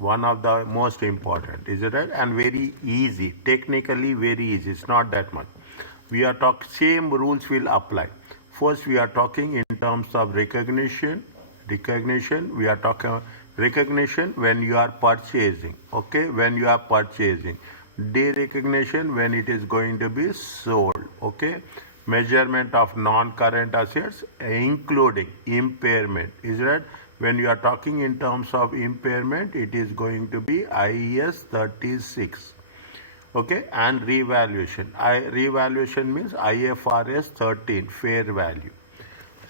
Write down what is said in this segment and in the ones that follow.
one of the most important, is it right? And very easy, technically very easy, it's not that much. We are talking, same rules will apply. First, we are talking in terms of recognition. We are talking recognition when you are purchasing, okay? When you are purchasing. Derecognition when it is going to be sold, okay? Measurement of non-current assets, including impairment, is right? When you are talking in terms of impairment, it is going to be IAS 36. Okay, and revaluation. Revaluation means IFRS 13, fair value.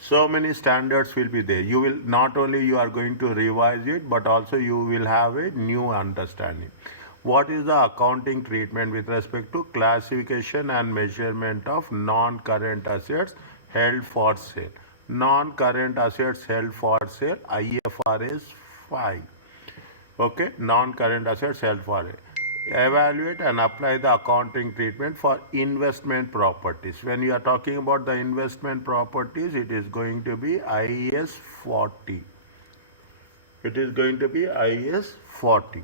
So many standards will be there. You will not only you are going to revise it, but also you will have a new understanding. What is the accounting treatment with respect to classification and measurement of non-current assets held for sale? Non-current assets held for sale, IFRS 5. Okay, non-current assets held for sale. Evaluate and apply the accounting treatment for investment properties. When you are talking about the investment properties, it is going to be IAS 40. It is going to be IAS 40.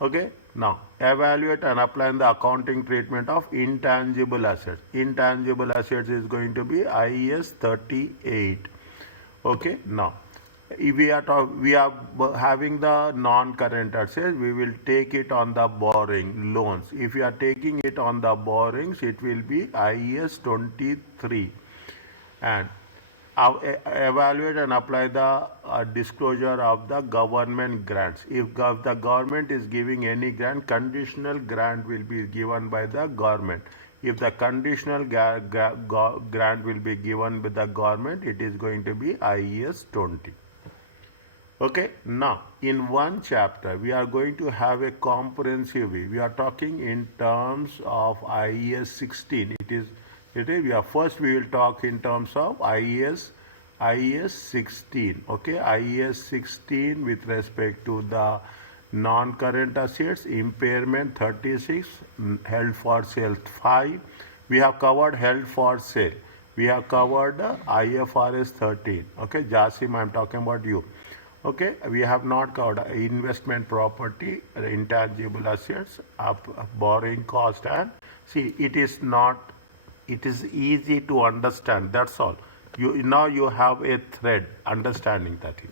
Okay, now evaluate and apply the accounting treatment of intangible assets. Intangible assets is going to be IAS 38. Okay, now if we are having the non-current assets, we will take it on the borrowing loans. If you are taking it on the borrowings, it will be IAS 23. And evaluate and apply the disclosure of the government grants. If the government is giving any grant, conditional grant will be given by the government. If the conditional grant will be given by the government, it is going to be IAS 20. Okay, now in one chapter we are going to have a comprehensive view. We are talking in terms of IAS 16. First we will talk in terms of IAS 16. Okay, IAS 16 with respect to the non-current assets, impairment 36, held for sale 5. We have covered held for sale. We have covered IFRS 13. Okay, Jasim, I am talking about you. Okay, we have not covered investment property, intangible assets, borrowing cost, and see, it is easy to understand. That's all. Now you have a thread understanding that thing.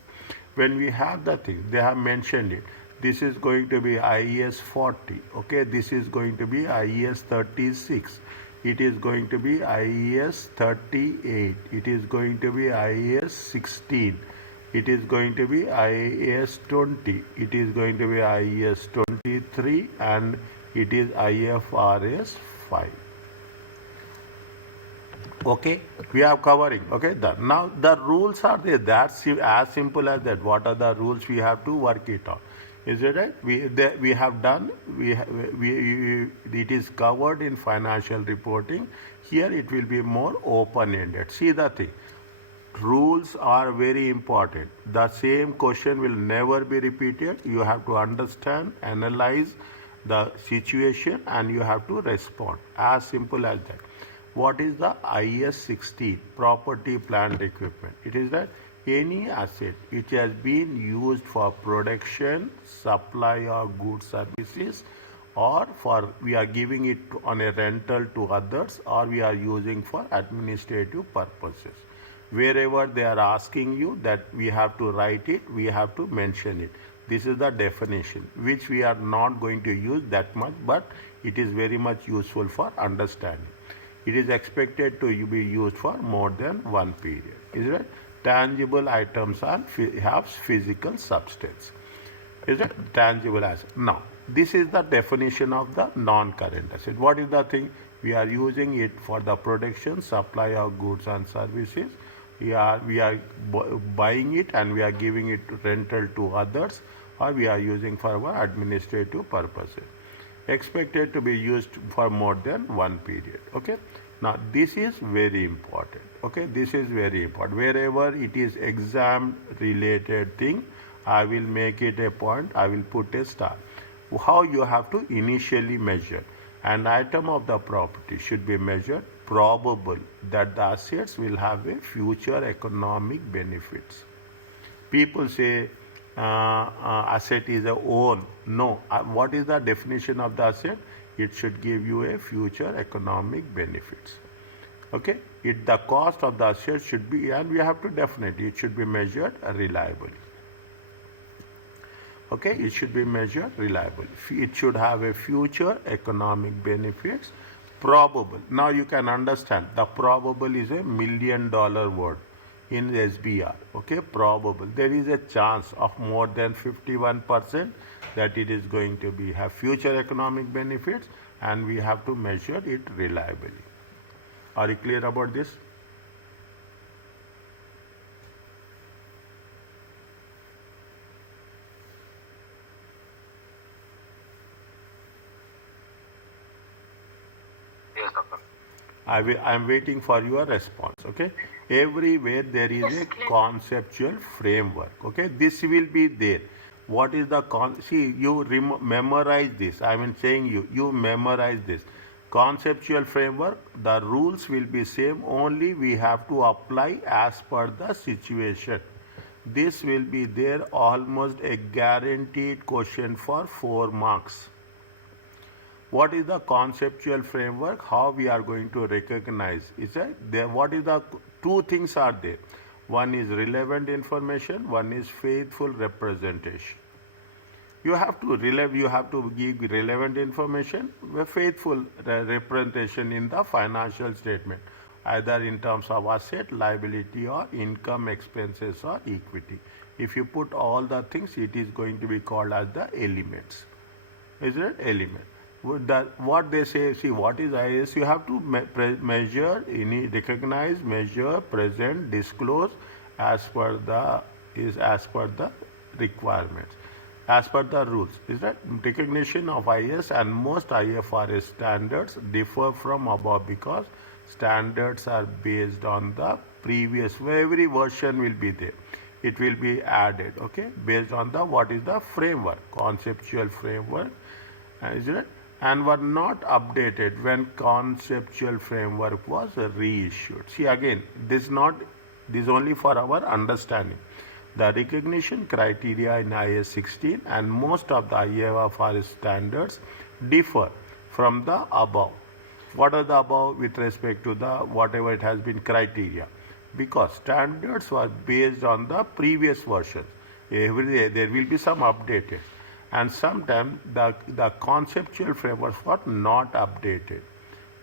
When we have the thing, they have mentioned it. This is going to be IAS 40. Okay, this is going to be IAS 36. It is going to be IAS 38. It is going to be IAS 16. It is going to be IAS 20. It is going to be IAS 23, and it is IFRS 5. Okay, we are covering. Okay, now the rules are there. That's as simple as that. What are the rules? We have to work it out. Is it right? We have done. It is covered in financial reporting. Here it will be more open-ended. See the thing. Rules are very important. The same question will never be repeated. You have to understand, analyze the situation, and you have to respond. As simple as that. What is the IAS 16? Property, plant, equipment. It is that any asset which has been used for production, supply of goods, services, or we are giving it on a rental to others, or we are using for administrative purposes. Wherever they are asking you that we have to write it, we have to mention it. This is the definition, which we are not going to use that much, but it is very much useful for understanding. It is expected to be used for more than one period. Is it? Tangible items have physical substance. Is it? Tangible asset. Now, this is the definition of the non-current asset. What is the thing? We are using it for the production, supply of goods and services. We are buying it and we are giving it rental to others, or we are using for our administrative purposes. Expected to be used for more than one period. Okay. Now this is very important. Okay. This is very important. Wherever it is exam related thing, I will make it a point. I will put a star. How you have to initially measure. An item of the property should be measured probable that the assets will have a future economic benefits. People say asset is a own. No. What is the definition of the asset? It should give you a future economic benefits. Okay, the cost of the asset should be, and we have to definitely, it should be measured reliably. Okay, it should be measured reliably. It should have a future economic benefits, probable. Now you can understand the probable is a $1 million word in SBR. Okay, probable. There is a chance of more than 51% that it is going to be have future economic benefits, and we have to measure it reliably. Are you clear about this? Yes, doctor. I am waiting for your response. Okay, everywhere there is a conceptual framework. Okay, this will be there. What is the see, you memorize this. I am saying you memorize this conceptual framework. The rules will be same, only we have to apply as per the situation. This will be there, almost a guaranteed question for 4 marks. What is the conceptual framework? How we are going to recognize? Is that there? What is the two things are there? One is relevant information. One is faithful representation. You have to give relevant information, faithful representation in the financial statement, either in terms of asset, liability, or income, expenses, or equity. If you put all the things, it is going to be called as the elements. Is it element? What they say, see, what is IAS? You have to measure, recognize, measure, present, disclose as per the requirements, as per the rules. Is that recognition of IAS and most IFRS standards differ from above because standards are based on the previous. Every version will be there. It will be added. Okay, based on the what is the framework, conceptual framework. Is it? And were not updated when conceptual framework was reissued. See, again, this is only for our understanding. The recognition criteria in IAS 16 and most of the IFRS standards differ from the above. What are the above with respect to the whatever it has been criteria? Because standards were based on the previous versions. Every day there will be some updated. And sometimes the conceptual framework was not updated.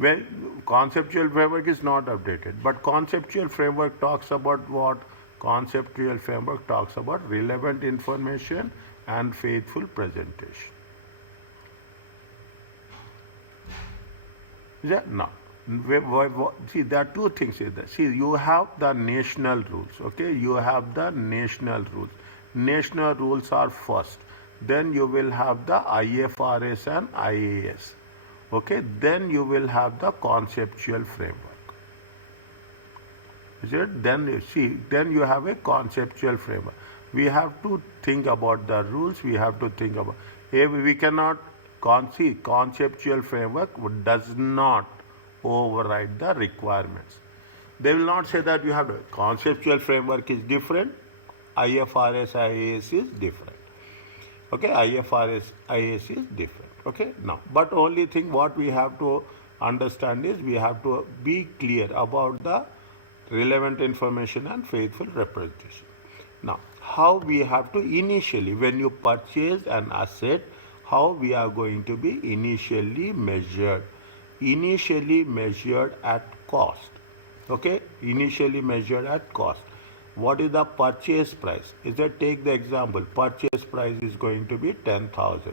Well, conceptual framework is not updated, but conceptual framework talks about what? Conceptual framework talks about relevant information and faithful presentation. Yeah, no. See, there are two things in there. See, you have the national rules, okay? You have the national rules. National rules are first. Then you will have the IFRS and IAS. Okay, then you will have the conceptual framework. Is it? Then you have a conceptual framework. We have to think about the rules. We have to think about. We cannot conceptual framework does not override the requirements. They will not say that you have to. Conceptual framework is different. IFRS, IAS is different. Okay, IFRS, IAS is different. Okay, now, but only thing what we have to understand is we have to be clear about the relevant information and faithful representation. Now, how we have to initially, when you purchase an asset, how we are going to be initially measured? Initially measured at cost. Okay, initially measured at cost. What is the purchase price? Is that, take the example, purchase price is going to be 10,000.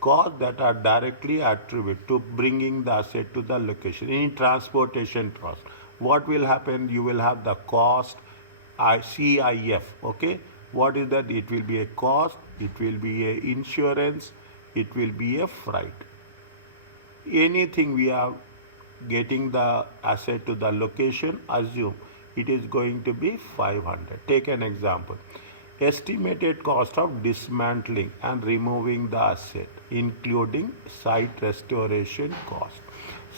Costs that are directly attributed to bringing the asset to the location. In transportation cost, what will happen? You will have the cost, CIF. Okay, what is that? It will be a cost, it will be a insurance, it will be a freight. Anything we are getting the asset to the location, assume it is going to be 500. Take an example. Estimated cost of dismantling and removing the asset, including site restoration cost.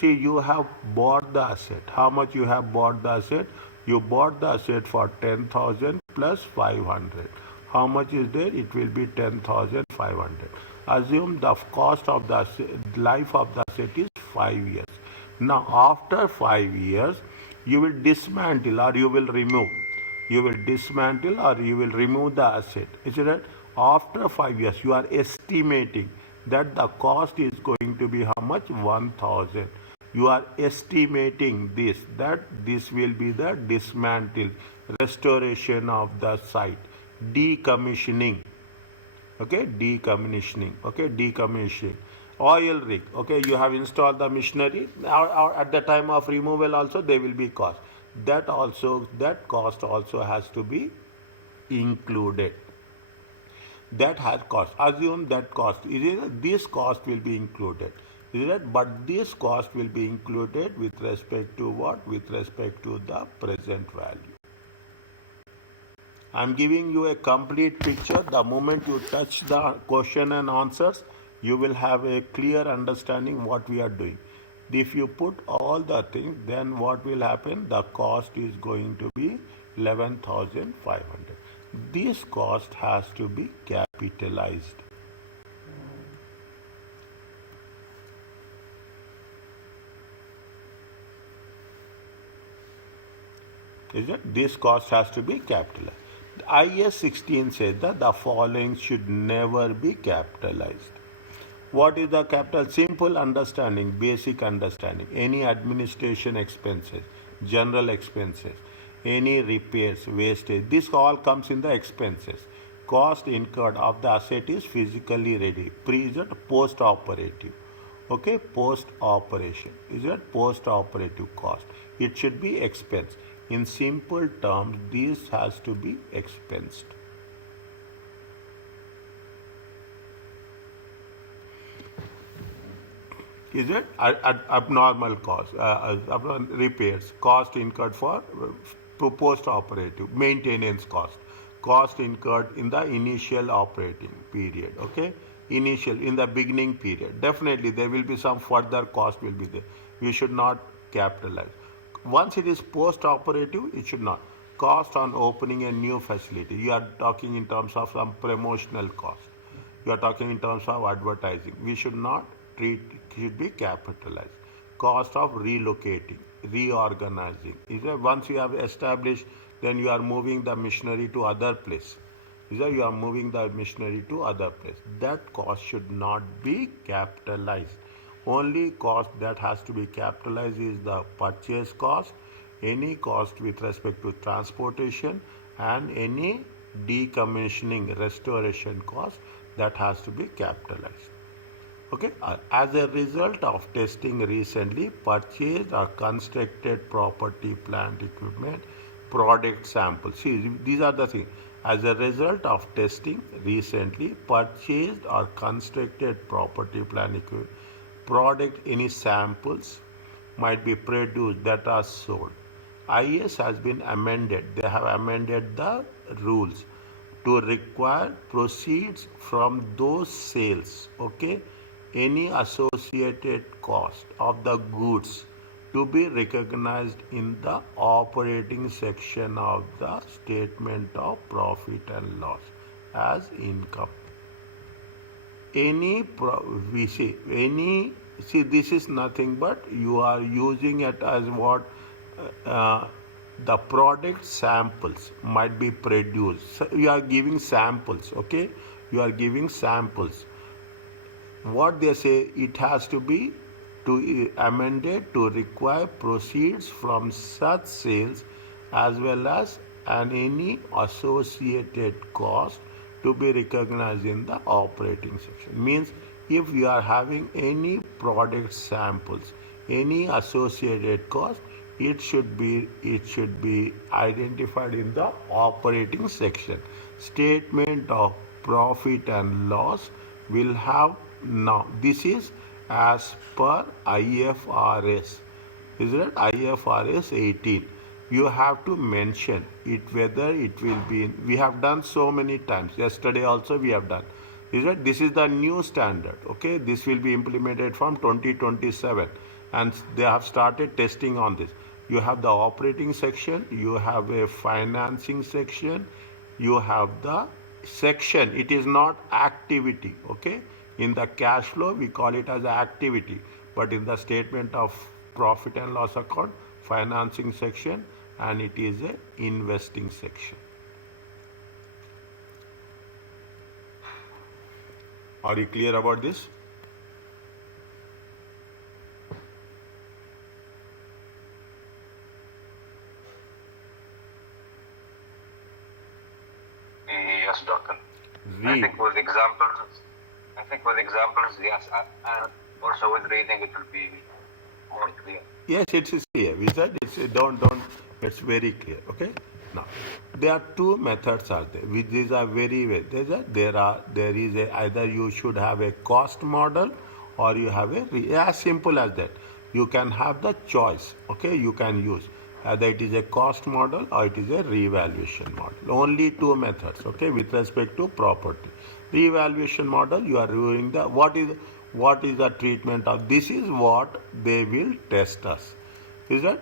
See, you have bought the asset. How much you have bought the asset? You bought the asset for 10,000 plus 500. How much is there? It will be 10,500. Assume the cost of the life of the asset is 5 years. Now, after 5 years, you will dismantle or you will remove. You will dismantle or you will remove the asset. Is it right? After 5 years, you are estimating that the cost is going to be how much? 1,000. You are estimating this, that this will be the dismantle, restoration of the site, decommissioning. Okay, decommissioning. Okay, decommissioning. Oil rig. Okay, you have installed the machinery. Or at the time of removal also there will be cost. That cost also has to be included. That has cost. Assume that cost. This cost will be included. Is it? But this cost will be included with respect to what? With respect to the present value. I am giving you a complete picture. The moment you touch the question and answers, you will have a clear understanding what we are doing. If you put all the things, then what will happen? The cost is going to be 11,500. This cost has to be capitalized. Is it? This cost has to be capitalized. IS 16 says that the following should never be capitalized. What is the capital? Simple understanding, basic understanding. Any administration expenses, general expenses, any repairs, wastage, this all comes in the expenses. Cost incurred of the asset is physically ready. Pre is it? Post operative. Okay, post operation. Is it? Post operative cost. It should be expense. In simple terms, this has to be expensed. Is it? Abnormal cost, repairs, cost incurred for post operative, maintenance cost incurred in the initial operating period. Okay, initial, in the beginning period. Definitely there will be some further cost will be there. We should not capitalize. Once it is post operative, it should not. Cost on opening a new facility. You are talking in terms of some promotional cost. You are talking in terms of advertising. We should not treat, it should be capitalized. Cost of relocating, reorganizing. Once you have established, then you are moving the machinery to other place. You are moving the machinery to other place. That cost should not be capitalized. Only cost that has to be capitalized is the purchase cost, any cost with respect to transportation, and any decommissioning restoration cost that has to be capitalized. Okay, as a result of testing recently, purchased or constructed property, plant, equipment, product samples. See, these are the things. As a result of testing recently, purchased or constructed property, plant, equipment, product, any samples might be produced that are sold. IS has been amended. They have amended the rules to require proceeds from those sales. Okay, any associated cost of the goods to be recognized in the operating section of the statement of profit and loss as income. This is nothing but you are using it as what the product samples might be produced. So you are giving samples. Okay, you are giving samples. What they say, it has to be amended to require proceeds from such sales as well as any associated cost to be recognized in the operating section. Means if you are having any product samples, any associated cost, it should be identified in the operating section. Statement of profit and loss will have. Now this is as per IFRS. Is it IFRS 18? You have to mention it whether it will be in, we have done so many times. Yesterday also we have done. Is it? This is the new standard. Okay, this will be implemented from 2027 and they have started testing on this. You have the operating section, you have a financing section, you have the section, it is not activity, okay? In the cash flow, we call it as activity, but in the statement of profit and loss account, financing section, and it is a investing section. Are you clear about this? Yes, doctor. I Read. think with examples, yes, and also with reading, it will be more clear. Yes, it is clear. We said don't. It's very clear. Okay. Now, there are two methods are there. Which these are there is a either you should have a cost model or you have as simple as that. You can have the choice. Okay, you can use either it is a cost model or it is a revaluation model. Only two methods. Okay, with respect to property. Revaluation model, you are doing the what is the treatment of this is what they will test us. Is that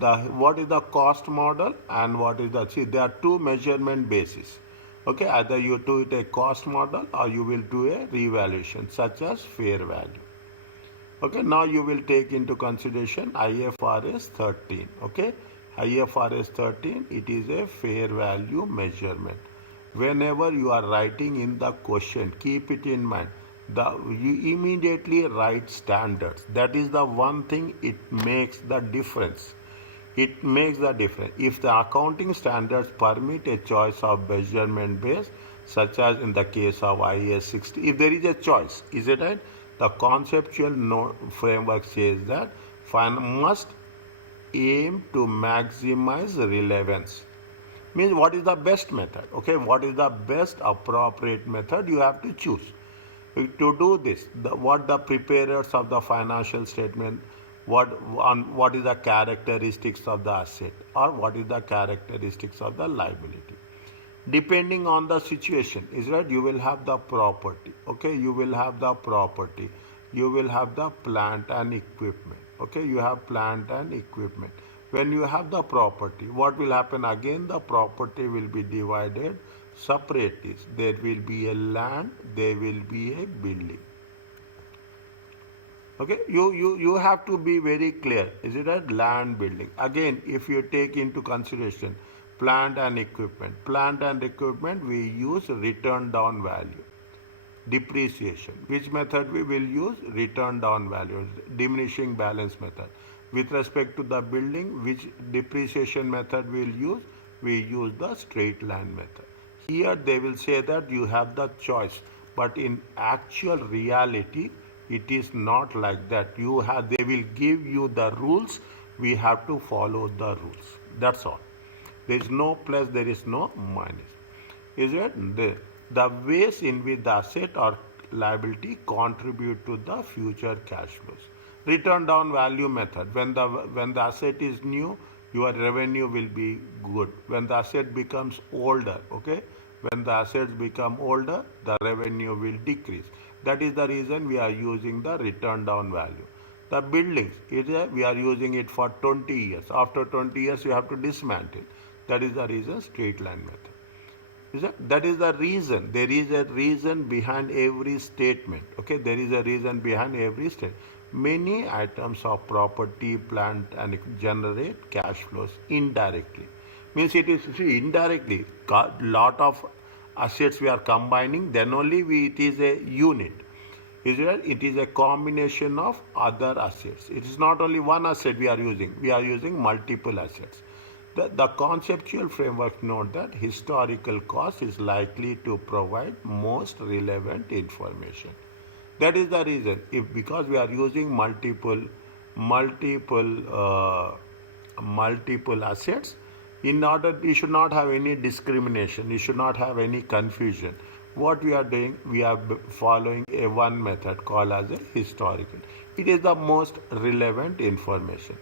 the what is the cost model and what is the see there are two measurement bases. Okay, either you do it a cost model or you will do a revaluation such as fair value. Okay, now you will take into consideration IFRS 13. Okay, IFRS 13, it is a fair value measurement. Whenever you are writing in the question, keep it in mind. You immediately write standards. That is the one thing it makes the difference. It makes the difference. If the accounting standards permit a choice of measurement base, such as in the case of IAS 60, if there is a choice, is it right? The conceptual framework says that must aim to maximize relevance. Means what is the best method? Okay, what is the best appropriate method? You have to choose. To do this, what the preparers of the financial statement, what is the characteristics of the asset or what is the characteristics of the liability. Depending on the situation, is right, you will have the property. Okay, you will have the property. You will have the plant and equipment. Okay, you have plant and equipment. When you have the property, what will happen again? The property will be divided separately. There will be a land, there will be a building. Okay, you have to be very clear. Is it a land building? Again, if you take into consideration plant and equipment. Plant and equipment, we use return down value. Depreciation. Which method we will use? Return down value, diminishing balance method. With respect to the building, which depreciation method we will use? We use the straight line method. Here they will say that you have the choice, but in actual reality, it is not like that. They will give you the rules. We have to follow the rules. That's all. There is no plus, there is no minus. Is it? The ways in which the asset or liability contribute to the future cash flows. Return down value method. When the asset is new, your revenue will be good. When the asset becomes older, okay? When the assets become older, the revenue will decrease. That is the reason we are using the return down value. The buildings, we are using it for 20 years. After 20 years, you have to dismantle. That is the reason straight line method. That is the reason. There is a reason behind every statement. Okay, there is a reason behind every statement. Many items of property, plant, and generate cash flows indirectly. Means it is indirectly. Lot of assets we are combining. Then only it is a unit. It is a combination of other assets. It is not only one asset we are using. We are using multiple assets. The conceptual framework note that historical cost is likely to provide most relevant information. That is the reason. Because we are using multiple assets, in order you should not have any discrimination. You should not have any confusion. What we are doing, we are following a one method called as a historical. It is the most relevant information.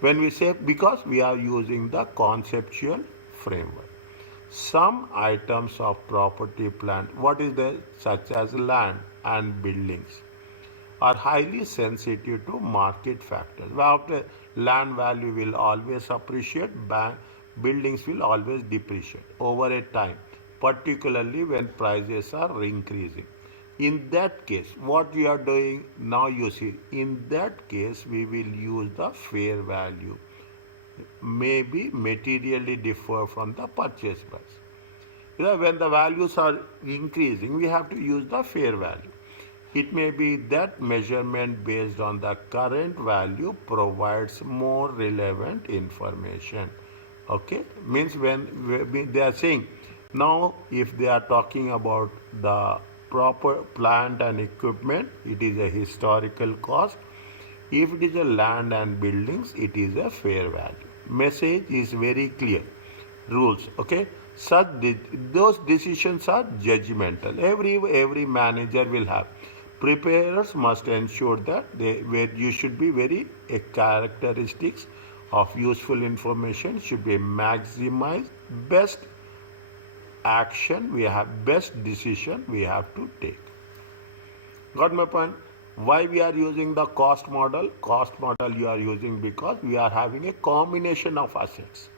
When we say, because we are using the conceptual framework. Some items of property, plant, what is there, such as land and buildings, are highly sensitive to market factors. After land value will always appreciate, buildings will always depreciate over a time. particularly when prices are increasing. In that case, what we are doing now, you see, in that case, we will use the fair value, may be materially differ from the purchase price. When the values are increasing, we have to use the fair value. It may be that measurement based on the current value provides more relevant information. Okay, means when they are saying now, if they are talking about the proper plant and equipment, it is a historical cost. If it is a land and buildings, it is a fair value. Message is very clear. Rules, okay? Those decisions are judgmental. Every manager will have. Preparers must ensure that where you should be very characteristics of useful information should be maximized. Best action we have, best decision we have to take. Got my point? Why we are using the cost model? Cost model you are using because we are having a combination of assets.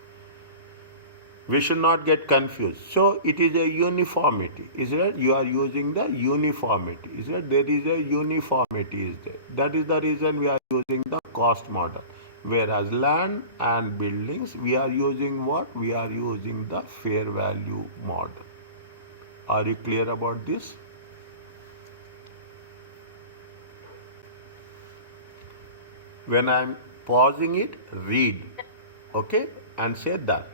We should not get confused. So it is a uniformity. Is it? You are using the uniformity. Is it? There is a uniformity is there. That is the reason we are using the cost model. Whereas land and buildings, we are using what? We are using the fair value model. Are you clear about this? When I'm pausing it, read, okay, and say that.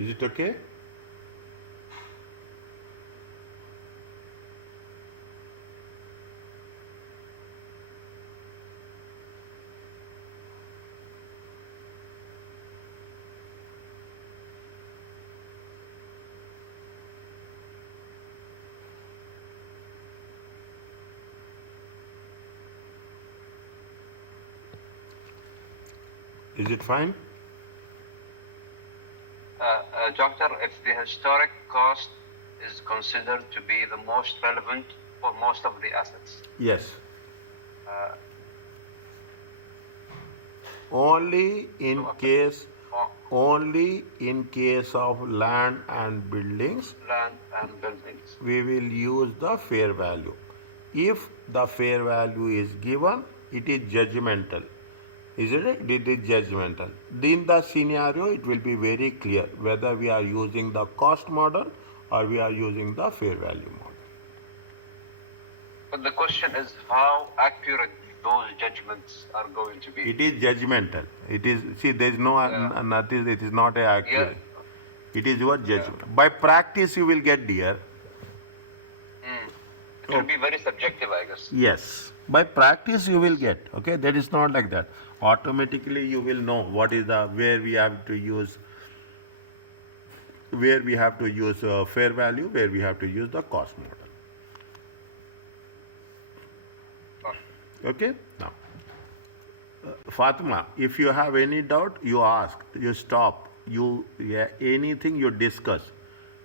Is it okay? Is it fine? Doctor, if the historic cost is considered to be the most relevant for most of the assets. Yes. Uh, Only in so, case oh, only in case of land and buildings land and buildings. we will use the fair value. If the fair value is given, it is judgmental. Is it? It is judgmental. In the scenario, it will be very clear whether we are using the cost model or we are using the fair value model. But the question is how accurate those judgments are going to be. It is judgmental. It is, see, there is no nothing, it is not a accurate. It is your judgment. By practice, you will get dear. It will be very subjective, I guess. Yes. By practice, you will get. Okay, that is not like that. Automatically, you will know what is the where we have to use fair value, where we have to use the cost model. Okay. Now, Fatima, if you have any doubt, you ask. You stop. Anything you discuss.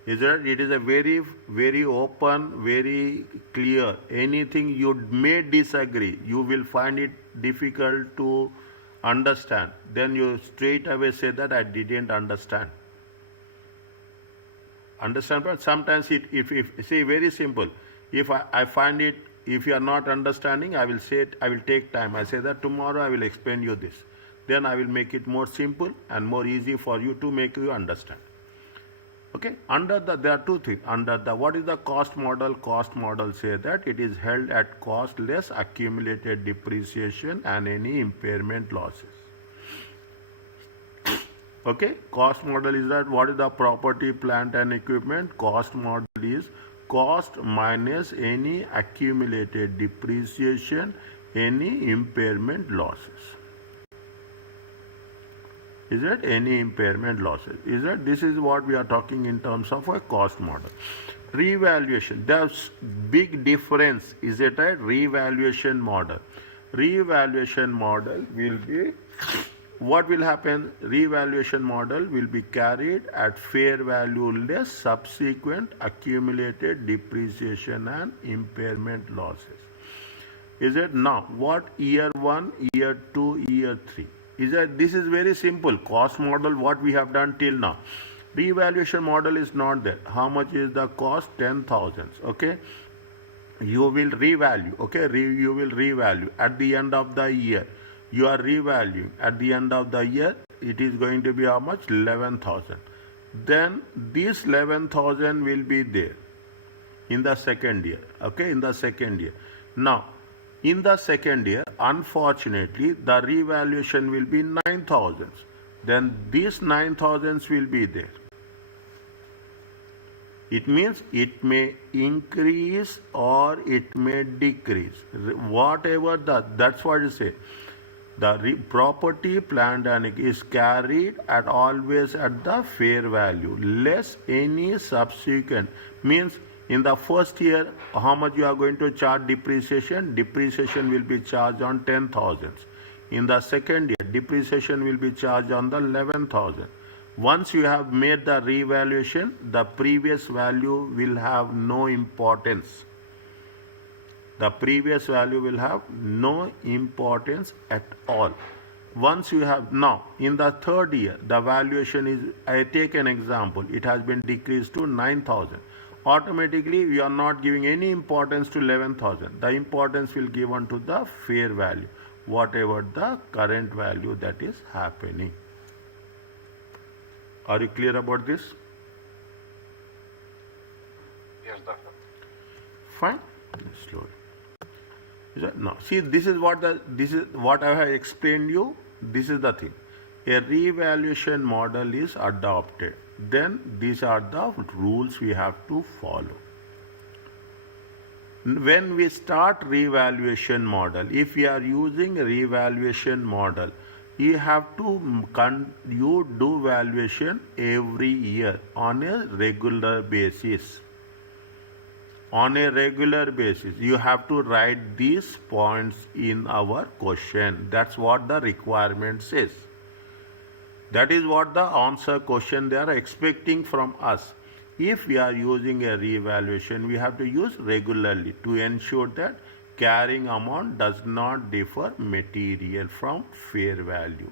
Is it? It is a very, very open, very clear. Anything you may disagree, you will find it difficult to understand. Then you straight away say that I didn't understand. Understand? But sometimes if say very simple. If I find it, if you are not understanding, I will say it. I will take time. I say that tomorrow I will explain you this. Then I will make it more simple and more easy for you to make you understand. Okay, there are two things. What is the cost model? Cost model say that it is held at cost less accumulated depreciation and any impairment losses. Okay, cost model is that what is the property, plant and equipment? Cost model is cost minus any accumulated depreciation, any impairment losses. Is it any impairment losses? Is it? This is what we are talking in terms of a cost model. Revaluation. There's big difference. Is it right? Revaluation model. Revaluation model will be, what will happen? Revaluation model will be carried at fair value less subsequent accumulated depreciation and impairment losses. Is it? Now, what year 1, year 2, year 3? Is that this is very simple. Cost model, what we have done till now. Revaluation model is not there. How much is the cost? 10,000. Okay. You will revalue. Okay. You will revalue at the end of the year. You are revaluing at the end of the year. It is going to be how much? 11,000. Then this 11,000 will be there in the second year. Okay. In the second year. Now, in the second year, unfortunately, the revaluation will be 9,000. Then these 9,000 will be there. It means it may increase or it may decrease. Whatever that's what you say. The property, plant and is carried at always at the fair value, less any subsequent. Means in the first year, how much you are going to charge depreciation? Depreciation will be charged on 10,000. In the second year, depreciation will be charged on the 11,000. Once you have made the revaluation, the previous value will have no importance. The previous value will have no importance at all. Once you have, now in the third year, the valuation is, I take an example, it has been decreased to 9,000. Automatically we are not giving any importance to 11,000. The importance will given to the fair value, whatever the current value that is happening. Are you clear about this? Yes, doctor. Fine. Slowly. Now, see, this is what I have explained you. This is the thing. A revaluation model is adopted. Then these are the rules we have to follow. When we start revaluation model, if we are using revaluation model, you have to you do valuation every year on a regular basis. On a regular basis, you have to write these points in our question. That's what the requirement says. That is what the answer question they are expecting from us. If we are using a revaluation, we have to use regularly to ensure that carrying amount does not differ material from fair value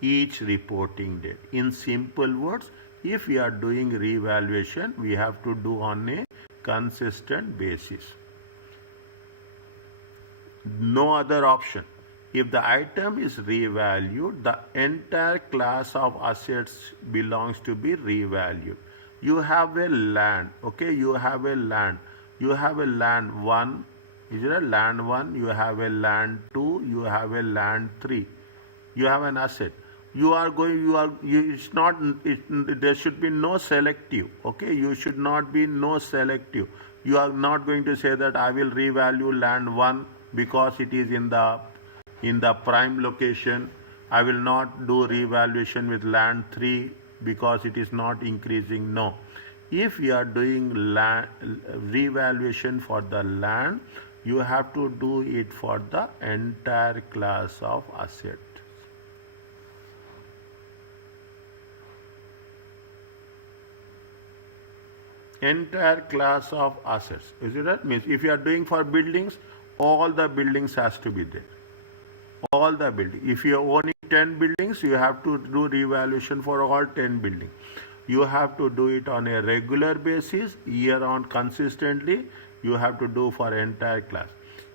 each reporting date. In simple words, if we are doing revaluation, we have to do on a consistent basis. No other option. If the item is revalued, the entire class of assets belongs to be revalued. You have a land, okay? You have a land. You have a land 1. Is it a land 1? You have a land 2. You have a land 3. You have an asset. It's not, there should be no selective, okay? You should not be no selective. You are not going to say that I will revalue land 1 because it is in the prime location. I will not do revaluation with land 3 because it is not increasing. No. If you are doing revaluation for the land, you have to do it for the entire class of assets. Entire class of assets. Is it right? Means if you are doing for buildings, all the buildings has to be there. All the buildings. If you are owning 10 buildings, you have to do revaluation for all 10 buildings. You have to do it on a regular basis, year on consistently. You have to do for entire class.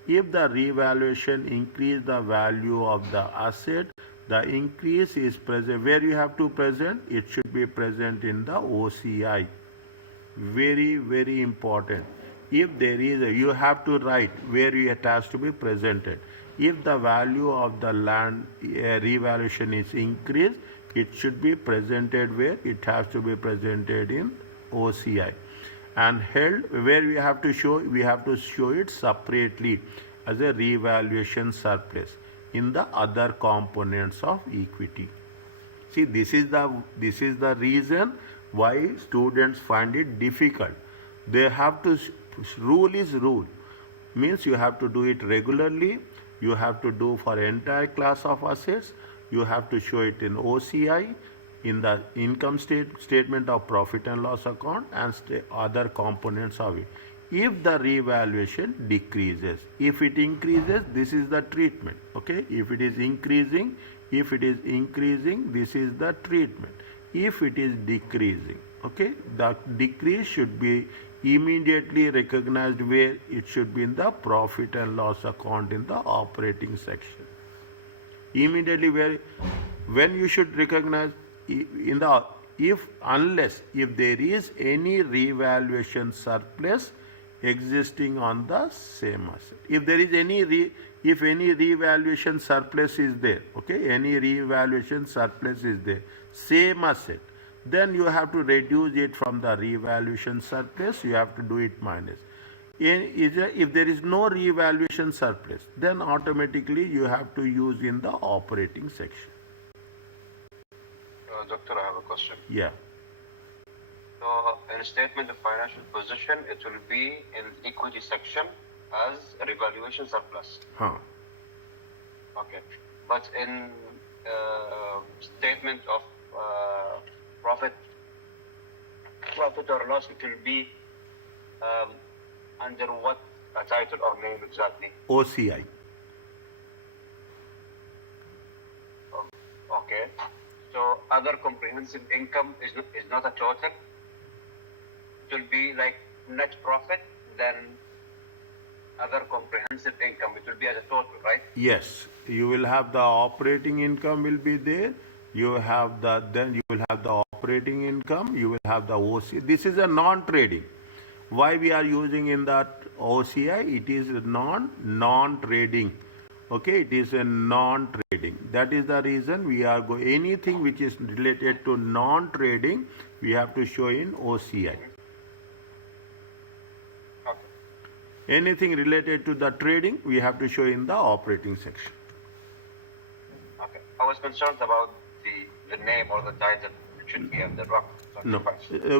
If the revaluation increase the value of the asset, the increase is present. Where you have to present? It should be present in the OCI. Very, very important. If there is you have to write where it has to be presented. If the value of the land revaluation is increased, it should be presented where it has to be presented in OCI. and held where we have to show it separately as a revaluation surplus in the other components of equity. See, this is the reason why students find it difficult. They have to rule is rule, means you have to do it regularly. You have to do for entire class of assets. You have to show it in OCI, in the income statement of profit and loss account, and other components of it. If the revaluation decreases, if it increases, this is the treatment. Okay, if it is increasing, this is the treatment. If it is decreasing, okay, the decrease should be immediately recognized where it should be in the profit and loss account in the operating section. Immediately when you should recognize in the if there is any revaluation surplus existing on the same asset. If there is any revaluation surplus is there, okay, any revaluation surplus is there, same asset, then you have to reduce it from the revaluation surplus. You have to do it minus. If there is no revaluation surplus, then automatically you have to use in the operating section. Doctor, I have a question. Yeah. So, in statement of financial position, it will be in equity section as a revaluation surplus. Okay. But in statement of profit or loss, it will be under what title or name exactly? OCI. Okay. So other comprehensive income is not a total. It will be like net profit, then other comprehensive income. It will be as a total, right? Yes. You will have the operating income will be there. You will have the operating income. You will have the OCI. This is a non-trading. Why we are using in that OCI? It is non-trading. Okay, it is a non-trading. That is the reason we are anything which is related to non-trading, we have to show in OCI. Okay. Anything related to the trading, we have to show in the operating section. Okay. I was concerned about the name or the title. It should be under rock. No,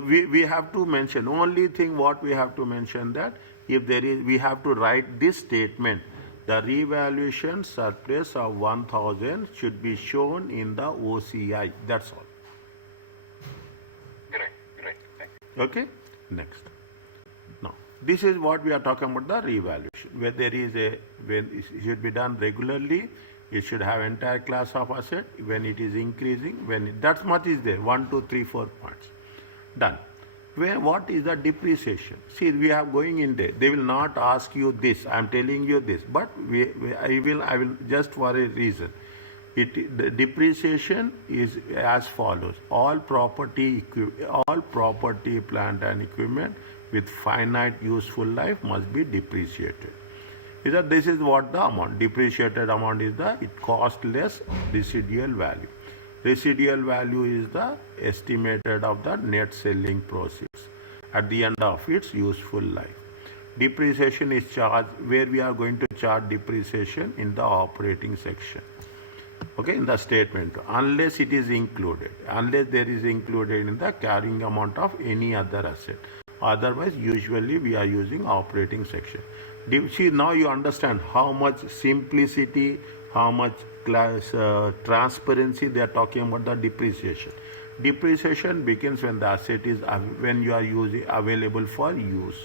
we have to mention, only thing what we have to mention that if there is, we have to write this statement, the revaluation surplus of 1000 should be shown in the OCI. That's all. Great. Thank you. Okay, next. Now, this is what we are talking about, the revaluation, where there is when it should be done regularly. It should have entire class of asset. When it is increasing, that much is there, 1, 2, 3, 4 points. Done. What is the depreciation? See, we are going in there. They will not ask you this. I am telling you this, but I will just for a reason. The depreciation is as follows: all property, plant and equipment with finite useful life must be depreciated. This is what the amount, depreciated amount is it cost less residual value. Residual value is the estimated of the net selling proceeds at the end of its useful life. Depreciation is charged, where we are going to charge depreciation in the operating section. Okay, in the statement, unless it is included, unless there is included in the carrying amount of any other asset. Otherwise, usually we are using operating section. See, now you understand how much simplicity, how much transparency they are talking about the depreciation. Depreciation begins when the asset is when you are available for use.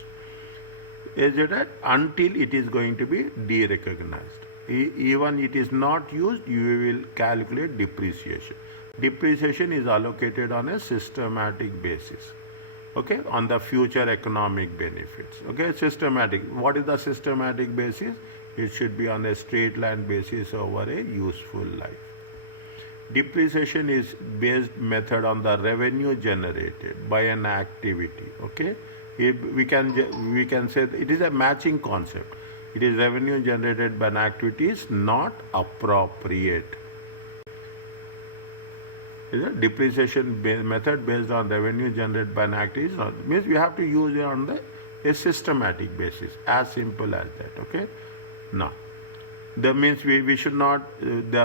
Is it right? Until it is going to be derecognized. Even it is not used, you will calculate depreciation. Depreciation is allocated on a systematic basis. Okay, on the future economic benefits. Okay, systematic. What is the systematic basis? It should be on a straight line basis over a useful life. Depreciation is based method on the revenue generated by an activity. Okay, we can say it is a matching concept. It is revenue generated by an activity is not appropriate. Is a depreciation method based on revenue generated by an activity is not, means we have to use it on a systematic basis, as simple as that. Okay. Now that means we should not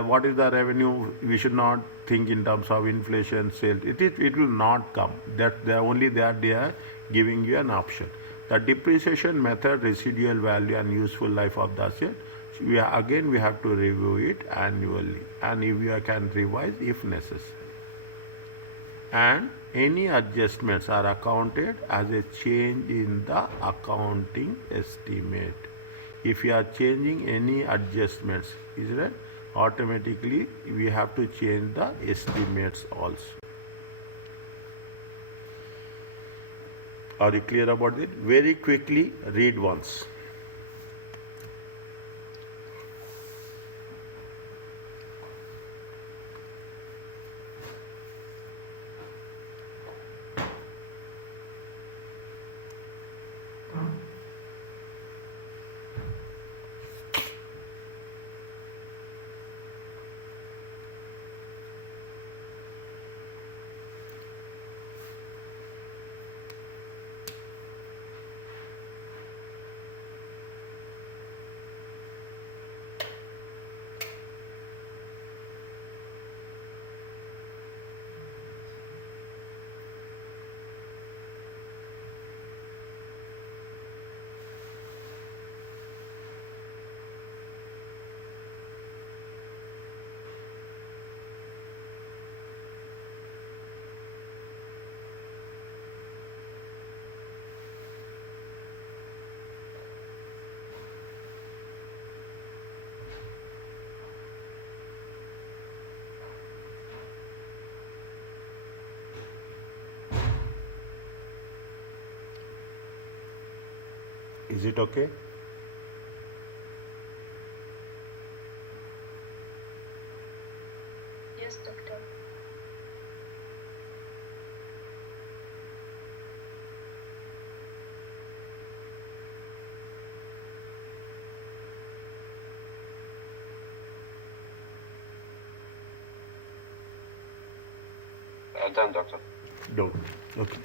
what is the revenue, we should not think in terms of inflation sales, it will not come, that they are only that they are giving you an option. The depreciation method, residual value and useful life of the asset, we have to review it annually, and if you can revise if necessary, and any adjustments are accounted as a change in the accounting estimate. If you are changing any adjustments, is it automatically we have to change the estimates also. Are you clear about it? Very quickly read once. Is it okay? Yes, doctor. Done, doctor. Don't. Okay.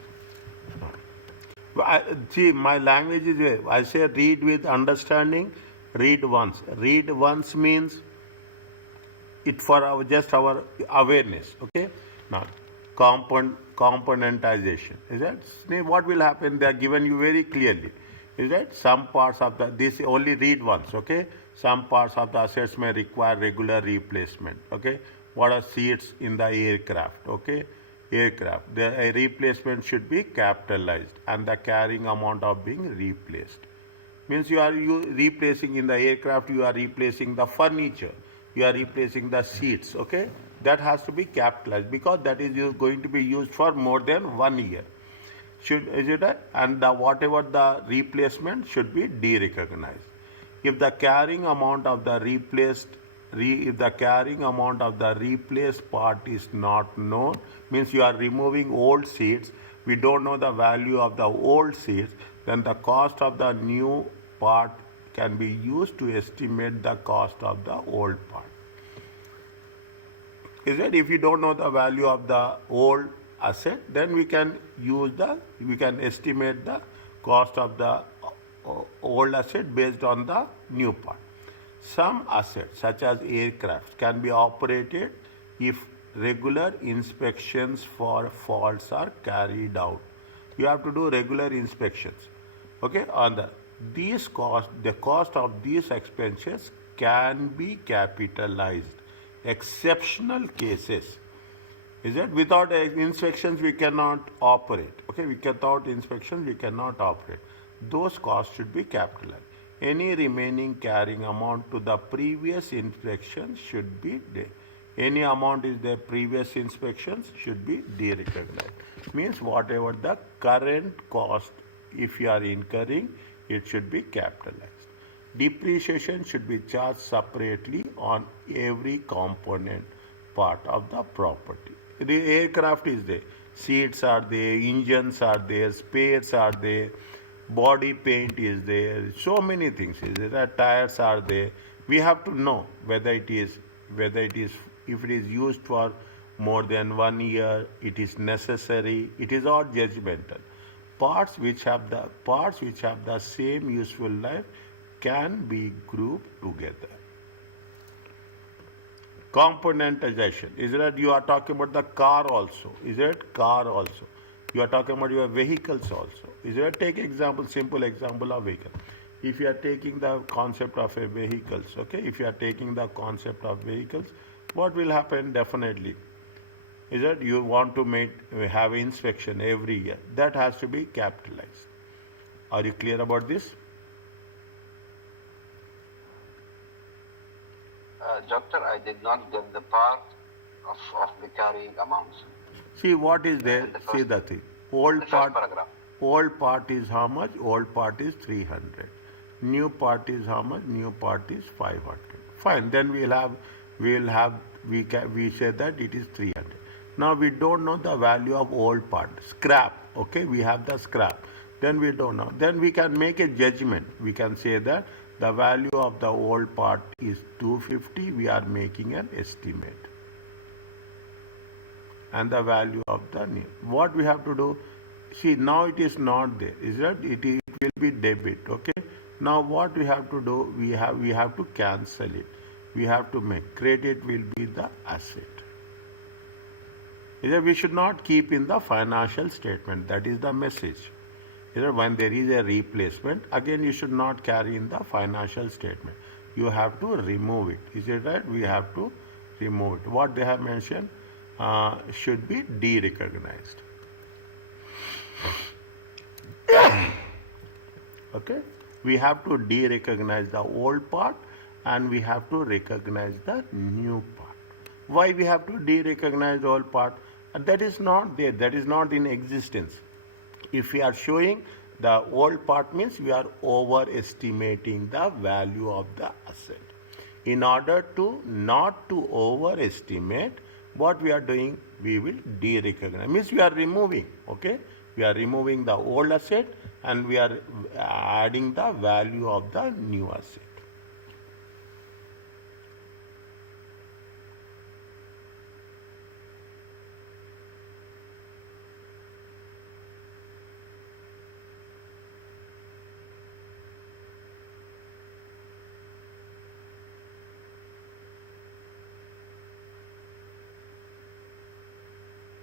See, my language is, I say read with understanding, read once. Read once means it for our, just our awareness. Okay. Now, componentization. Is that what will happen? They are given you very clearly. Is that some parts of the, this only read once. Okay. Some parts of the assets may require regular replacement. Okay. What are seats in the aircraft? Okay. Aircraft, the replacement should be capitalized and the carrying amount of being replaced. Means you replacing in the aircraft, you are replacing the furniture, you are replacing the seats. Okay, that has to be capitalized because that is going to be used for more than 1 year. Is it right? And the whatever the replacement should be de-recognized. If the carrying amount of the if the carrying amount of the replaced part is not known, means you are removing old seats, we don't know the value of the old seats, then the cost of the new part can be used to estimate the cost of the old part. Is that if you don't know the value of the old asset, then we can estimate the cost of the old asset based on the new part. Some assets, such as aircraft, can be operated if regular inspections for faults are carried out. You have to do regular inspections. Okay, on the cost of these expenses can be capitalized. Exceptional cases, is that without inspections we cannot operate. Okay, without inspections we cannot operate. Those costs should be capitalized. Any remaining carrying amount to the previous inspection should be any amount is the previous inspections should be de-recognized. Means whatever the current cost, if you are incurring, it should be capitalized. Depreciation should be charged separately on every component part of the property. The aircraft is there, seats are there, engines are there, spares are there, body paint is there, so many things is there, tires are there. We have to know whether it is if it is used for more than 1 year, it is necessary, it is all judgmental. Parts which have the same useful life can be grouped together. Componentization. Is that you are talking about the car also? Is it car also? You are talking about your vehicles also. Is it? Take example, simple example of vehicle. If you are taking the concept of a vehicles, okay? If you are taking the concept of vehicles, what will happen? Definitely, is that you want to have inspection every year. That has to be capitalized. Are you clear about this? Doctor, I did not get the part of the carrying amounts. See what is there. in the See first- the thing. The Old first part. paragraph. Old part is how much? Old part is 300. New part is how much? New part is 500. Fine. Then we say that it is 300. Now we don't know the value of old part. Scrap. Okay, we have the scrap. Then we don't know. Then we can make a judgment. We can say that the value of the old part is 250. We are making an estimate. And the value of the new. What we have to do? See, now it is not there. Is that it will be debit? Okay. Now what we have to do? We have to cancel it. We have to make credit will be the asset. Is that we should not keep in the financial statement. That is the message. Is that when there is a replacement, again you should not carry in the financial statement. You have to remove it. Is it right? We have to remove it. What they have mentioned should be de-recognized. Okay, we have to de-recognize the old part and we have to recognize the new part. Why we have to de-recognize the old part? That is not there. That is not in existence. If we are showing the old part, means we are overestimating the value of the asset. In order to not to overestimate, what we are doing, we will de-recognize. Means we are removing. Okay, we are removing the old asset and we are adding the value of the new asset.